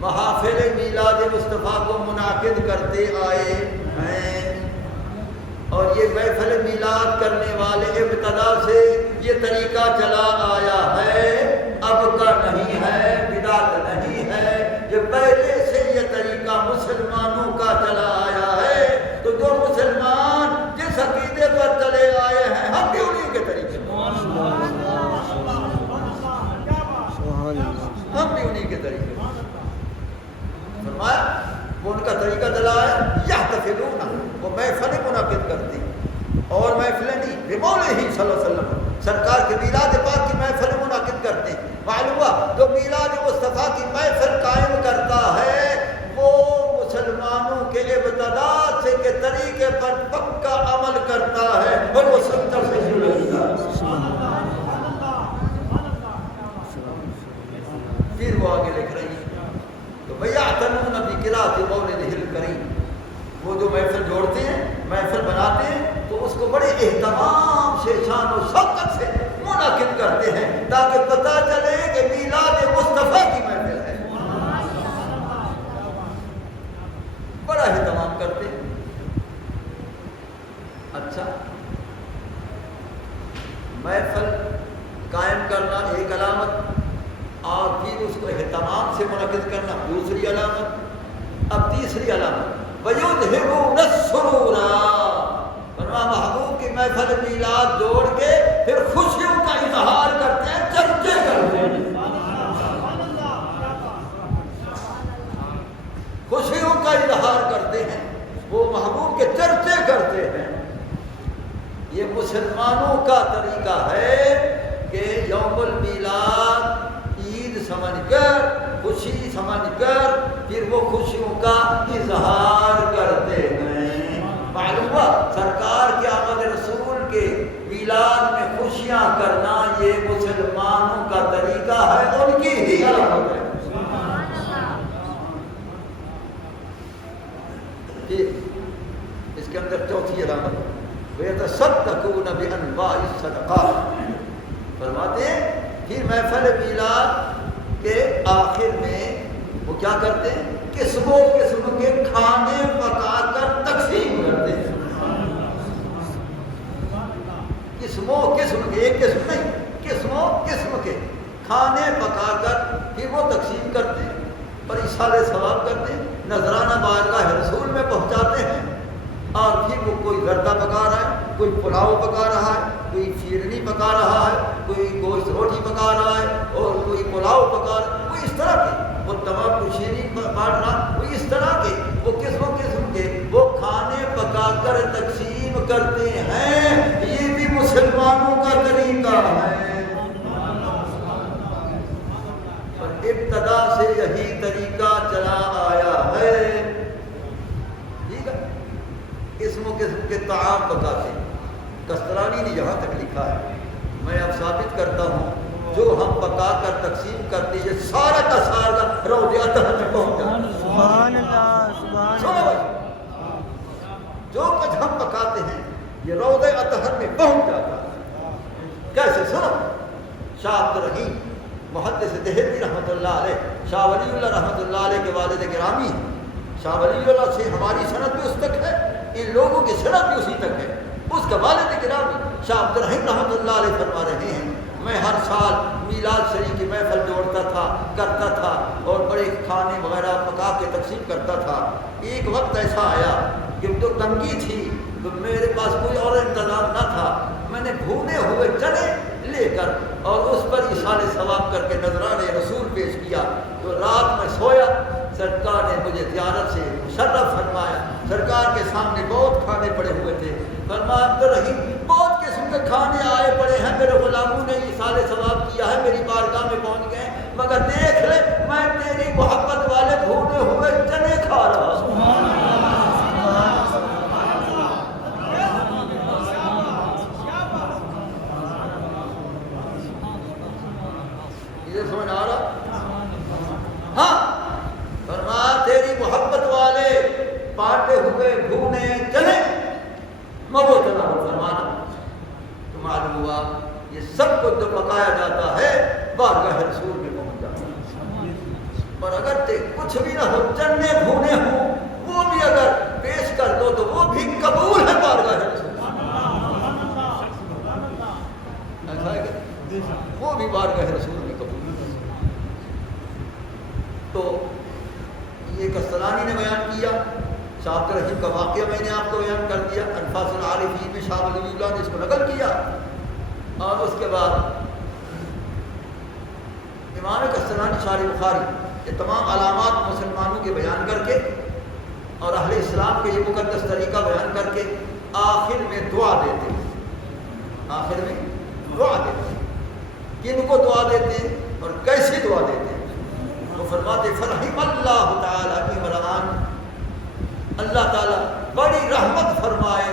محافل میلاد مصطفیٰ کو منعقد کرتے آئے ہیں، اور یہ محفل میلاد کرنے والے ابتدا سے یہ طریقہ چلا آیا ہے، اب کا نہیں ہے، بدعت نہیں ہے، یہ پہلے سے یہ طریقہ مسلمانوں کا چلا آیا ہے۔ تو جو مسلمان جس عقیدے پر چلے آئے ہیں ہم بھی انہیں کے طریقے پر، ہم بھی انہیں کے طریقے پر۔ فرمایا وہ ان کا طریقہ چلا ہے، یحتفلون، وہ محفل منعقد کرتی، اور محفلیں نہیں، بمولدہ صلی اللہ علیہ وسلم، سرکار کے میلاد پاک کی محفل منعقد کرتے ہیں۔ معلوم ہوا جو میلاد مصطفیٰ کی محفل قائم کرتا ہے وہ مسلمانوں کے ابتدا سے کے طریقے پر پکا عمل کرتا ہے، اور وہ سچا سے جڑتا ہے۔ پھر وہ آگے لکھ رہی ہے تو ویعتنون بقراءۃ مولدہ الکریم، وہ جو محفل جوڑتے ہیں، محفل بناتے ہیں تو اس کو بڑے اہتمام سے، شان و شوکت سے منعقد کرتے ہیں تاکہ پتہ چلے کہ میلاد مصطفیٰ کی محفل ہے۔ بڑا اہتمام کرتے ہیں۔ اچھا، محفل قائم کرنا ایک علامت، اور پھر اس کو اہتمام سے منعقد کرنا دوسری علامت۔ اب تیسری علامت وَيُظْهِرُونَ السُّرُورَ، فرمایا محبوب کی محفل میلاد جوڑ کے پھر خوشیوں کا اظہار کرتے ہیں، چرچے کرتے ہیں، خوشیوں کا اظہار کرتے ہیں، وہ محبوب کے چرچے کرتے ہیں۔ یہ مسلمانوں کا طریقہ ہے کہ یوم المیلاد عید سمجھ کر، خوشی سمجھ کر پھر وہ خوشیوں کا اظہار کرتے ہیں۔ معلوم ہوا سرکار کے آمد رسول کے میلاد میں خوشیاں کرنا یہ مسلمانوں کا طریقہ ہے، ان کی ہی علامت ہے۔ پھر اس کے اندر چوتھی علامت وَيَتَصَدَّقُونَ بِأَنْوَاعِ الصَّدَقَاتِ، فرماتے ہیں پھر محفل میلاد کے آخر میں وہ کیا کرتے ہیں؟ قسموں قسم کے کھانے پکا کر تقسیم کرتے ہیں، قسموں قسم کے، ایک قسم نہیں، قسموں قسم کے کھانے پکا کر پھر وہ تقسیم کرتے ہیں اور ایصال ثواب کرتے ہیں، نذرانہ بارگاہ رسول میں پہنچاتے ہیں۔ اور پھر وہ کوئی زردہ پکا رہا ہے، کوئی پلاؤ پکا رہا ہے، کوئی شیرنی پکا رہا ہے، کوئی گوشت روٹی پکا رہا ہے، اور کوئی پلاؤ پکا رہا ہے، کوئی اس طرح کے، وہ تمام کو شیرنی بانٹ رہا، کوئی اس طرح کے، وہ قسم کے وہ کھانے پکا کر تقسیم کرتے ہیں۔ یہ بھی مسلمانوں کا طریقہ ہے، اور ابتدا سے یہی طریقہ چلا آیا ہے۔ ٹھیک ہے، قسم کے طعام پکاتے ہیں۔ کسترانی نے یہاں تک لکھا ہے، میں اب ثابت کرتا ہوں، جو ہم پکا کر تقسیم کرتے ہیں سارا کا سارا روضہ اطہر میں پہنچ جاتا ہے۔ سبحان اللہ، سبحان اللہ۔ جو کچھ ہم پکاتے ہیں یہ روضہ اطہر میں پہنچ جاتا ہے۔ کیسے؟ سنو، شاہ عبد الرحیم محدث دہلوی رحمۃ اللہ علیہ، شاہ ولی اللہ رحمۃ اللہ علیہ کے والد گرامی ہیں۔ شاہ ولی اللہ سے ہماری سند بھی اس تک ہے، ان لوگوں کی سند بھی اسی تک ہے۔ اس کا والد گرامی شاہ عبد الرحیم رحمۃ اللہ علیہ فرما رہے ہیں، میں ہر سال میلاد شریف کی محفل جوڑتا تھا، کرتا تھا، اور بڑے کھانے وغیرہ پکا کے تقسیم کرتا تھا۔ ایک وقت ایسا آیا کہ تو تنگی تھی، تو میرے پاس کوئی اور انتظام نہ تھا، میں نے بھونے ہوئے چنے لے کر اور اس پر اِشارے ثواب کر کے نذرانِ رسول پیش کیا۔ تو رات میں سویا، سرکار نے مجھے زیارت سے مشرف فرمایا۔ سرکار کے سامنے بہت کھانے پڑے ہوئے تھے، فرمایا عبد الرحیم بہت قسم کے کھانے آئے پڑے ہیں، میرے غلاموں نے اِشارے ثواب کیا ہے، میری بارگاہ میں پہنچ گئے، مگر دیکھ لے میں تیری محبت والے بھونے ہوئے چنے کھا رہا ہوں۔ سمجھ آ رہا؟ ہاں، فرمایا تیری محبت والے پاٹے ہوئے بھونے چنے میں وہ چنا ہوں۔ فرمانا تو معلوم ہوا یہ سب کچھ جو پکایا جاتا ہے بارگاہ رسول میں پہنچ جاتا ہے۔ اور اگر کچھ بھی نہ ہو، چنے بھونے ہوں، وہ بھی اگر پیش کر دو تو وہ بھی قبول ہے بارگاہ رسول۔ ایسا ہے کہ وہ بھی بارگاہ رسول میں قبول۔ تو یہ کستلانی نے بیان کیا، شاہ عبد الرحیم کا واقعہ میں نے آپ کو بیان کر دیا، انفاس العارفین میں شاہ ولی اللہ نے اس کو نقل کیا۔ اور اس کے بعد امام کستلانی شارح بخاری یہ تمام علامات مسلمانوں کے بیان کر کے اور اہل اسلام کے یہ مقدس طریقہ بیان کر کے آخر میں دعا دیتے ہیں۔ آخر میں دعا دیتے ہیں، کن کو دعا دیتے ہیں اور کیسے دعا دیتے ہیں؟ وہ فرماتے فرحم اللہ تعالیٰ عمران، اللہ تعالیٰ بڑی رحمت فرمائے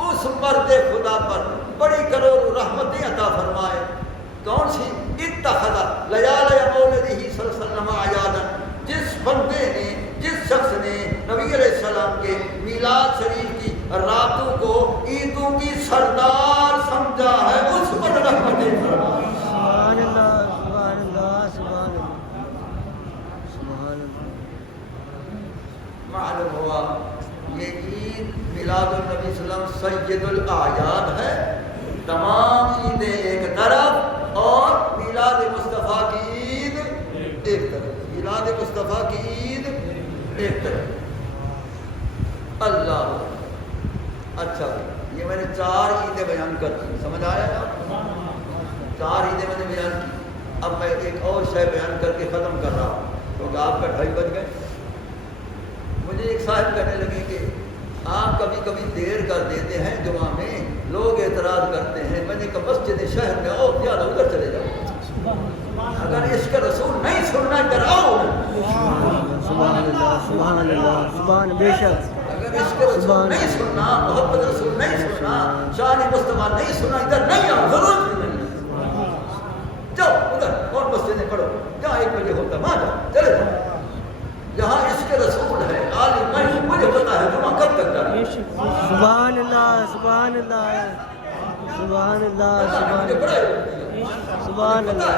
اس مرد خدا پر، بڑی کروڑ رحمتیں عطا فرمائے۔ کون سی؟ اتخذ لیال مولدہ صلی اللہ علیہ وسلم اعیادا، جس بندے نے، جس شخص نے نبی علیہ السلام کے میلاد شریف کی راتوں کو عیدوں کی سردار سمجھا ہے، اس پر رحمتیں فرمائے۔ سبحان اللہ، سبحان اللہ، سبحان اللہ۔ معلوم ہوا یہ عید میلاد النبی صلی اللہ علیہ وسلم سید الاعیاد ہے، تمام عیدیں ایک طرف اور میلاد مصطفیٰ کی عید ایک طرف، میلاد مصطفیٰ کی عید ایک طرف۔ اللہ، اچھا یہ میں نے 4 عیدیں بیان کر دی، سمجھ آیا نا؟ 4 عیدیں میں نے بیان کی، اب میں ایک اور شے بیان کر کے ختم کر رہا ہوں کیونکہ آپ کا 2:30 بج گئے۔ مجھے ایک صاحب کہنے لگے کہ آپ کبھی کبھی دیر کر دیتے ہیں جمعہ میں، لوگ اعتراض کرتے ہیں۔ میں نے کہا مسجد شہر میں آؤ، زیادہ ادھر چلے جاؤ، اگر عشق رسول نہیں سننا ادھر آؤ۔ سبحان اللہ، سبحان اللہ، سبحان، بے شک اگر عشق رسول نہیں سننا، محبت رسول نہیں سننا، شان مصطفیٰ نہیں سننا، ادھر نہیں آؤ، ضرورت نہیں۔ جاؤ ادھر اور مسجد پڑھو، جہاں 1 بجے ہوتا وہاں جاؤ، چلے جاؤ۔ جہاں عشق رسول ہے، عالم نہیں، مجھے پتا ہے جمعہ کب تک جائے۔ سبحان اللہ، سبحان اللہ، سبحان اللہ، سبحان اللہ۔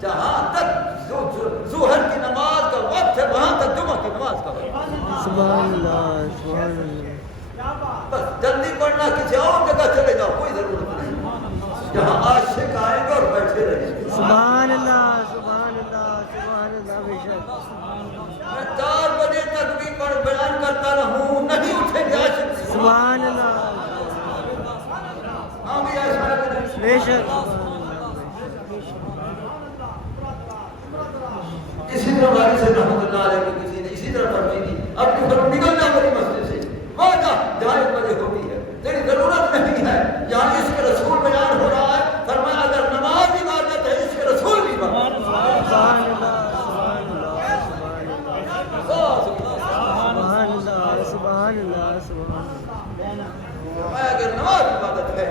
جہاں تک ظہر کی نماز کا وقت ہے وہاں تک جمعہ کی نماز کا وقت۔ سبحان اللہ، سبحان اللہ۔ بس جلدی پڑھنا، کسی اور جگہ چلے جاؤ، کوئی ضرورت نہیں، جہاں عاشق آئیں گے اور بیٹھے رہیں گے۔ سبحان اللہ، سبحان اللہ، سبحان اللہ، بے شک۔ میں 4 بجے تک بھی بیان کرتا رہوں، نہیں اٹھے گے عاشق۔ سبحان اسی طرح والد سے رحمۃ اللہ علیہ کو کسی نے اسی طرح ترجیح دی، اپنی فرم نکل جا میری مسجد سے، وہاں جا جہاں ایک بجے ہوتی ہے، تیری ضرورت نہیں ہے، یہاں اس کے رسول بیان ہو رہا ہے، فرمایا اگر نماز عبادت ہے اس کے رسول بھی عبادت ہے۔ سبحان اللہ سبحان اللہ سبحان اللہ سبحان اللہ۔ فرمایا اگر نماز عبادت ہے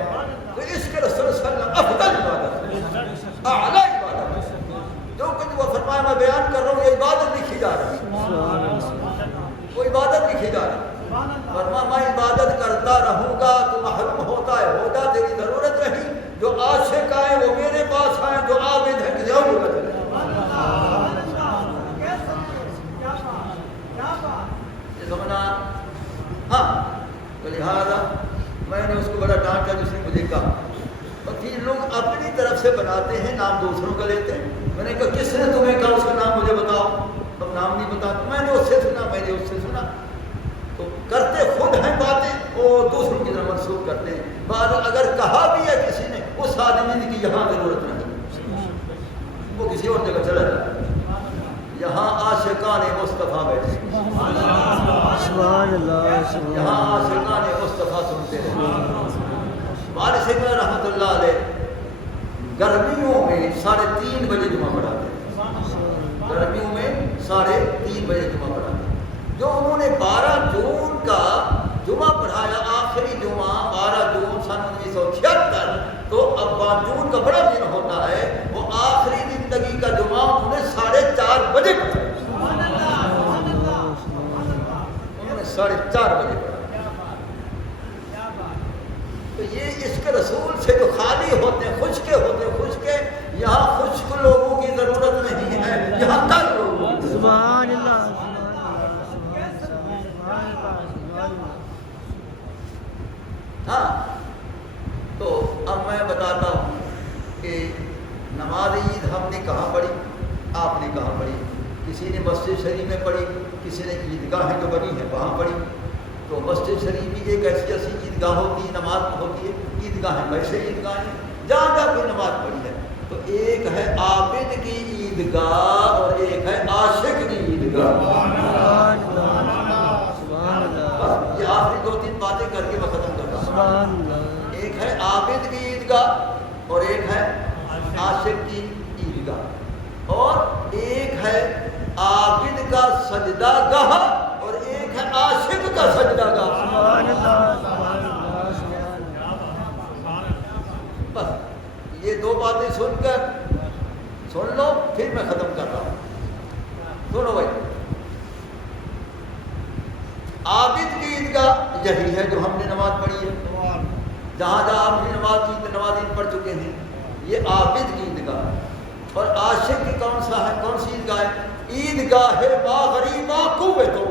تو اس کے رسول صلی اللہ علیہ وسلم افضل عبادت ہے، اعلیٰ عبادت ہے۔ جو کچھ وہ فرمایا میں بیان کر رہا ہوں یہ عبادت لکھی جا رہی ہے، وہ عبادت لکھی جا رہی ہے۔ فرمایا میں عبادت کرتا رہوں گا تو محروم ہوتا ہے، ہو جا تیری ضرورت رہی، جو عاشق آئے وہ میرے پاس آئے، جو عابد ہے کسی اور جگہ چلے۔ یہ سمجھنا ہاں، تو لہٰذا میں نے اس کو بڑا ڈانٹا جس نے مجھے کہا، اور پھر لوگ اپنی طرف سے بناتے ہیں، نام دوسروں کا لیتے ہیں۔ میں نے کہا کس نے تمہیں کہا اس کا نام مجھے بتاؤ؟ تم نام نہیں بتا، میں نے اس سے سنا، میں نے اس سے سنا، تو کرتے خود ہیں باتیں اور دوسروں کی طرف منسوخ کرتے ہیں۔ بعد اگر کہا بھی ہے کسی نے اس آدمی کی یہاں ضرورت نہیں، وہ کسی اور جگہ چلا جاتا ہے، یہاں عاشقان مصطفیٰ بیٹھے، سبحان اللہ یہاں عاشقان مصطفیٰ سنتے ہیں۔ والد صاحب رحمۃ اللہ علیہ گرمیوں میں 3:30 بجے جمعہ پڑھاتے ہیں، گرمیوں میں 3:30 بجے جمعہ پڑھاتے ہیں۔ جو انہوں نے 12 جون کا جمعہ پڑھایا، آخری جمعہ 12 جون سن 1976، تو اب 12 جون کا بڑا دن ہوتا ہے، وہ آخری زندگی کا جمعہ انہوں نے 4:30 بجے پڑھایا، انہوں نے 4:30 بجے پڑھایا۔ تو یہ اس کے رسول سے جو خالی ہوتے ہیں، خشکے ہوتے ہیں، خشکے، یہاں خشک لوگوں کی ضرورت نہیں ہے، یہاں تر لوگوں کی ضرورت ہے۔ سبحان اللہ ہاں، تو اب میں بتاتا ہوں کہ نماز عید ہم نے کہاں پڑھی، آپ نے کہاں پڑھی؟ کسی نے مسجد شریف میں پڑھی، کسی نے عیدگاہیں جو بنی ہیں وہاں پڑھی۔ تو مسجد شریف بھی ایک ایسی عیدگاہ ہوتی ہے، نماز ہوتی ہے، عیدگاہیں ویسے عیدگاہیں جہاں جہاں کوئی نماز پڑھی ہے۔ تو ایک ہے عابد کی عیدگاہ اور ایک ہے عاشق کی عیدگاہ۔ یہ آخری 2-3 باتیں کر کے میں ختم کرتا ہوں۔ ایک ہے عابد کی عیدگاہ اور ایک ہے عاشق کی عیدگاہ، اور ایک ہے عابد کا سجدہ گاہ اور ایک ہے عاشق کا سجدہ گاہ۔ بس یہ 2 باتیں سن لو، پھر میں ختم کر رہا ہوں۔ سنو بھائی، عابد کی عیدگاہ یہی ہے جو ہم نے نماز پڑھی ہے، جہاں جہاں ہم نے نماز پڑھ چکے ہیں، یہ عابد کی عیدگاہ ہے۔ اور عاشق کی کون سی عیدگاہ ہے؟ عیدگاہ ما غریبا قوتو،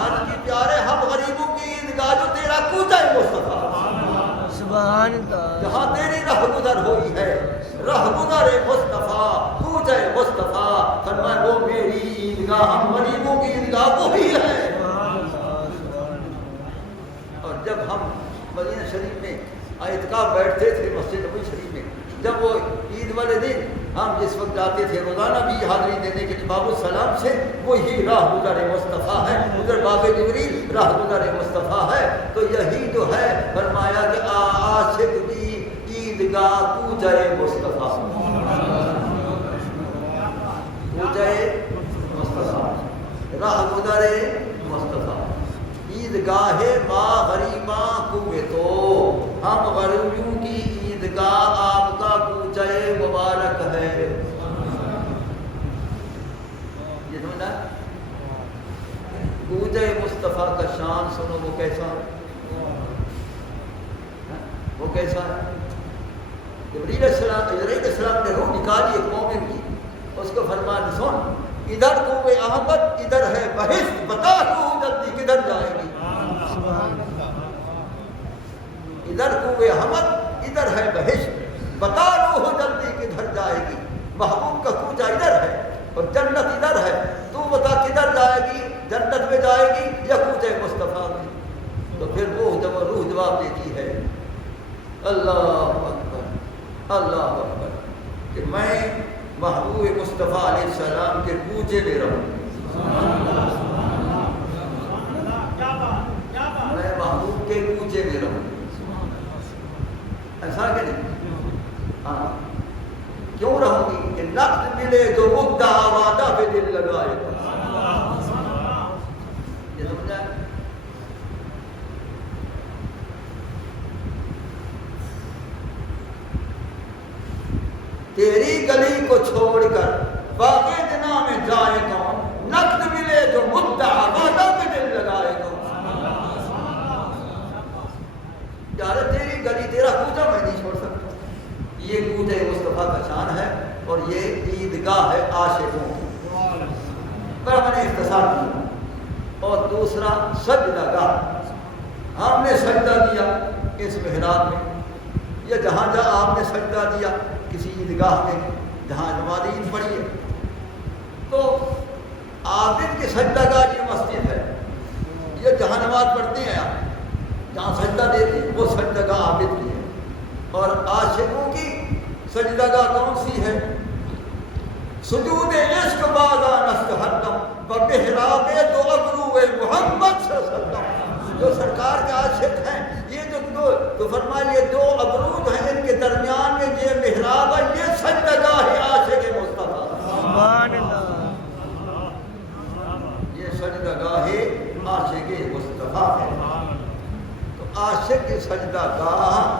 آج کی پیارے ہم غریبوں کی عیدگاہ جو تیرا کوچہ ہے مصطفیٰ، سبحان اللہ، جہاں تیری راہ گزر ہوئی ہے، راہ گزر مصطفیٰ، کوچہ مصطفیٰ، فرمائے وہ میری عیدگاہ، ہم غریبوں کی عیدگاہ وہی ہے۔ اور جب ہم مدینہ شریف میں اعتکاف بیٹھتے تھے مسجد نبوی شریف میں، جب وہ عید والے دن ہم جس وقت جاتے تھے روزانہ بھی حاضری دینے کے لیے باب السلام سے، وہی راہ گزر مصطفیٰ ہے، ادھر باب جبریل راہ گزر مصطفیٰ ہے۔ تو یہی جو ہے فرمایا کہ عاشق کی عیدگاہ کوچہ مصطفیٰ، کوچہ مصطفیٰ، راہ گزر مصطفیٰ، عیدگاہ ما غریباں قوتو، ہم غریبوں کی عیدگاہ آپ کا کوچہ مبارک ہے۔ یہ سمجھنا، کوچہ مصطفیٰ کا شان سنو، وہ کیسا ہے، وہ کیسا ہے؟ جبریل علیہ السلام نے روح نکالی ایک مومن کی، اس کو فرمایا سن، ادھر کوئے احمد، ادھر ہے بہشت، بتا روح جلدی کدھر جائے گی؟ ادھر کوئے احمد، ادھر ہے بہشت، بتا روح جلدی کدھر جائے گی؟ محبوب کا کوچہ ادھر ہے اور جنت ادھر ہے، تو بتا کدھر جائے گی؟ جنت میں جائے گی یا کوچہ مصطفیٰ میں؟ تو پھر وہ جب روح جواب دیتی ہے اللہ اکبر اللہ اکبر، کہ میں محبوب مصطفیٰ علیہ السلام کے کوچے میں رہوں، میں محبوب کے کوچے میں رہوں، ایسا کہ نہیں؟ ہاں، کیوں رہوں گی کہ نقد ملے جو مدعا وعدہ پہ دل لگائے گا۔ یہ سمجھا؟ تیری گلی کو چھوڑ کر باقی دنوں میں جائے کون، نقد ملے جو مدعا وعدہ پہ دل لگائے کون۔ یار تیری گلی تیرا کوچہ میں نہیں چھوڑ سکتا۔ یہ کوچہ مصطفیٰ کا شان ہے اور یہ عیدگاہ ہے عاشقوں کی، پر میں نے اختصار کیا۔ اور دوسرا سجدہ گاہ، ہم نے سجدہ دیا اس محراب میں، یا جہاں جہاں آپ نے سجدہ دیا کسی عیدگاہ میں جہاں نماز عید پڑھی ہے، تو عابد کی سجدہ گاہ یہ مسجد ہے، یہ جہاں نماز پڑھتے ہیں آپ جہاں سجدہ دیتے ہیں وہ سجدہ گاہ عابد کی ہے۔ اور عاشقوں کی سجدہ گاہ کون سی ہے؟ سجود عشق بازا نست ہردم بمحراب دو ابرو محمد صلی اللہ علیہ وسلم، جو سرکار کے عاشق ہیں، یہ جو تو فرمایا یہ دو ابرو جو ہیں ان کے درمیان میں یہ محراب ہے، یہ سجدہ گاہ ہے عاشق مصطفیٰ، سبحان اللہ، یہ سجدہ گاہ ہے عاشق مصطفیٰ ہے۔ تو عاشق کی سجدہ گاہ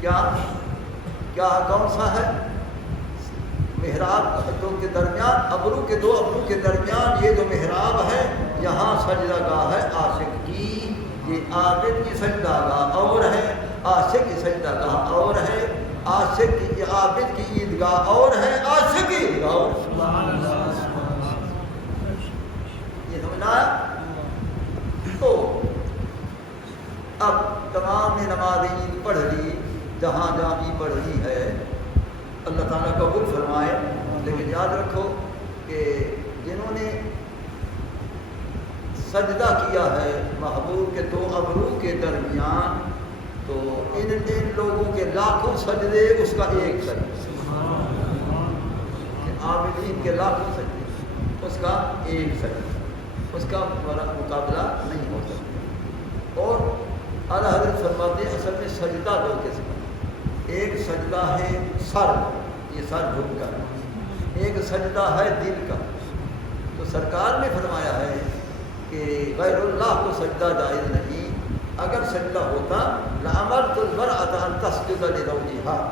کیا کون سا ہے؟ محراب دو کے درمیان، ابرو کے دو ابرو کے درمیان یہ جو محراب ہے یہاں سجدہ گاہ ہے عاشق کی۔ یہ عابد کی سجدہ گاہ اور ہے، عاشق کی سجدہ گاہ اور ہے، عاشق کی عابد کی عیدگاہ اور ہے، عاشق کی عیدگاہ اور ہے۔ یہ سمجھنا ہے؟ تو اب تمام نے نماز عید پڑھ لی، جہاں جہاں بھی پڑھ لی ہے، اللہ تعالیٰ قبول فرمائے۔ لیکن یاد رکھو کہ جنہوں نے سجدہ کیا ہے محبوب کے دو ابرو کے درمیان، تو ان لوگوں کے لاکھوں سجدے اس کا ایک سجدہ، عابدین کے لاکھوں سجدے اس کا ایک سجدہ، اس کا مقابلہ نہیں ہو سکتا۔ اور اعلیٰ حضرت فرماتے ہیں اصل میں سجدہ دو قسم، ایک سجدہ ہے سر، یہ سر جھک کر، ایک سجدہ ہے دل کا۔ تو سرکار نے فرمایا ہے کہ غیر اللہ کو سجدہ جائز نہیں، اگر سجدہ ہوتا لأمرت المرأة ان تسجد لزوجها،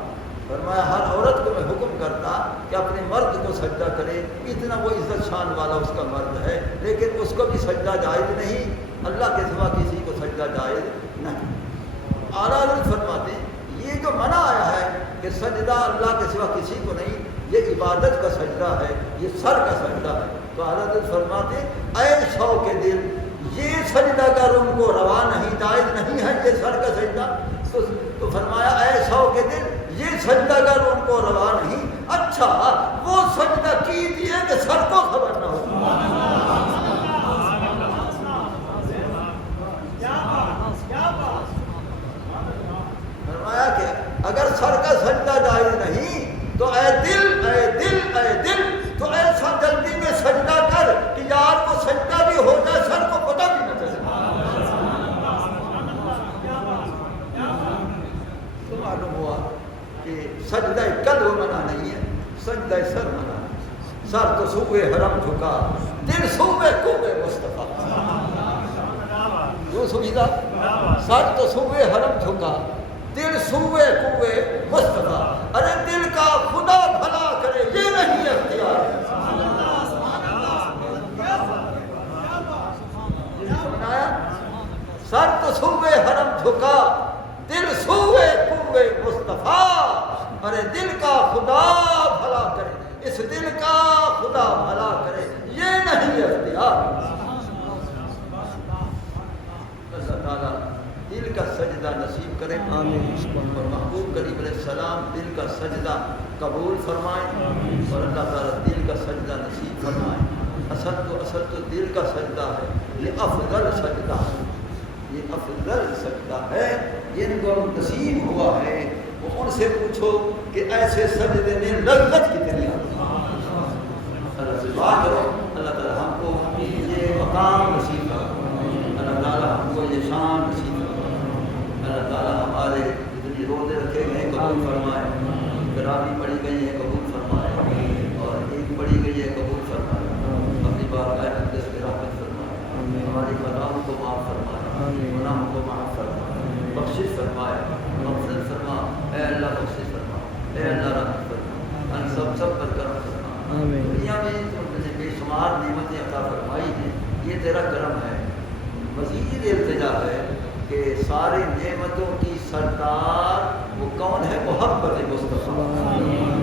فرمایا ہر عورت کو میں حکم کرتا کہ اپنے مرد کو سجدہ کرے، اتنا وہ عزت شان والا اس کا مرد ہے، لیکن اس کو بھی سجدہ جائز نہیں، اللہ کے سوا کسی کو سجدہ جائز نہیں۔ اعلیٰ حضرت فرماتے ہیں یہ جو منع آیا ہے کہ سجدہ اللہ کے سوا کسی کو نہیں، یہ عبادت کا سجدہ ہے، یہ سر کا سجدہ ہے۔ تو اعلیٰ حضرت فرماتے ہیں اے شوق دل، یہ سجدہ گر ان کو روا نہیں، جائز نہیں ہے یہ سر کا سجدہ۔ تو فرمایا اے شوق دل، یہ سجدہ گر ان کو روا نہیں، اچھا وہ سجدہ کیجیے کہ سر کو خبر نہ ہو۔ فرمایا کہ اگر سر کا سجدہ جائز نہیں تو اے دل اے دل اے دل، تو ایسا جلدی میں سجدہ کر کہ یار کو سجدہ بھی ہو جائے، سر کو پتہ بھی نہ چلے۔ تو معلوم ہوا کہ سجدہ قلب منع نہیں ہے، سجدہ سر منع ہے۔ سر تو سوئے حرم جھکا، دل سوئے کوئے مصطفیٰ، جو سمجھا، سر تو سوئے حرم جھکا، دل سوئے کوئے مصطفیٰ، ارے دل کا خدا بھلا کرے یہ نہیں اختیار۔ سر تو سوئے حرم جھکا، دل سوئے کوئے مصطفیٰ، ارے دل کا خدا بھلا کرے، اس دل کا خدا بھلا کرے یہ نہیں اختیار۔ اللہ تعالیٰ دل کا سجدہ نصیب کرے، آمین۔ اور محبوب کریم علیہ السلام دل کا سجدہ قبول فرمائیں، اور اللہ تعالیٰ دل کا سجدہ نصیب فرمائیں۔ اصل تو دل کا سجدہ ہے، یہ افضل سجدہ ہے، یہ افضل سجدہ ہے، جن کو نصیب ہوا ہے وہ ان سے پوچھو کہ ایسے سجدے میں لذت کتنی آتی ہے۔ اللہ سے دعا کرو اللہ تعالیٰ ہم کو یہ مقام نصیب کرو، اللہ تعالیٰ ہم کو یہ شان نصیب کرو، اللہ تعالیٰ ہمارے جتنی روزے رکھے گئے ہیں قبول فرمائے، تراویح پڑھی گئی ہے قبول فرمائے، اور عید پڑھی گئی ہے قبول فرمائے، اپنی بارگاہ اقدس میں رحمت فرمائے، ہماری خطاؤں کو معاف فرمائے، گناہوں کو معاف فرمائے، بخشش فرمائے، مغفرت فرما، اے اللہ بخشش فرما، اے اللہ رحمت فرما، ہم سب پر کرم فرما، دنیا میں تو نے بے شمار نعمتیں عطا فرمائی ہیں، یہ تیرا کرم ہے، مزید التجا ہے کہ ساری نعمتوں کی سردار وہ کون ہے؟ محبت مصطفیٰ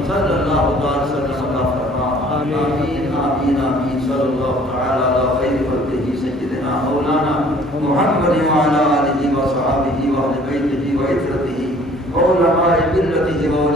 صلی اللہ علیہ وسلم فرما، آمین آمین آمین، صلی اللہ تعالی علی خیر خلقہ سیدنا مولانا محمد وعلی آلہ وصحبہ وأهل بیتہ وعترتہ وعلماء ملتہ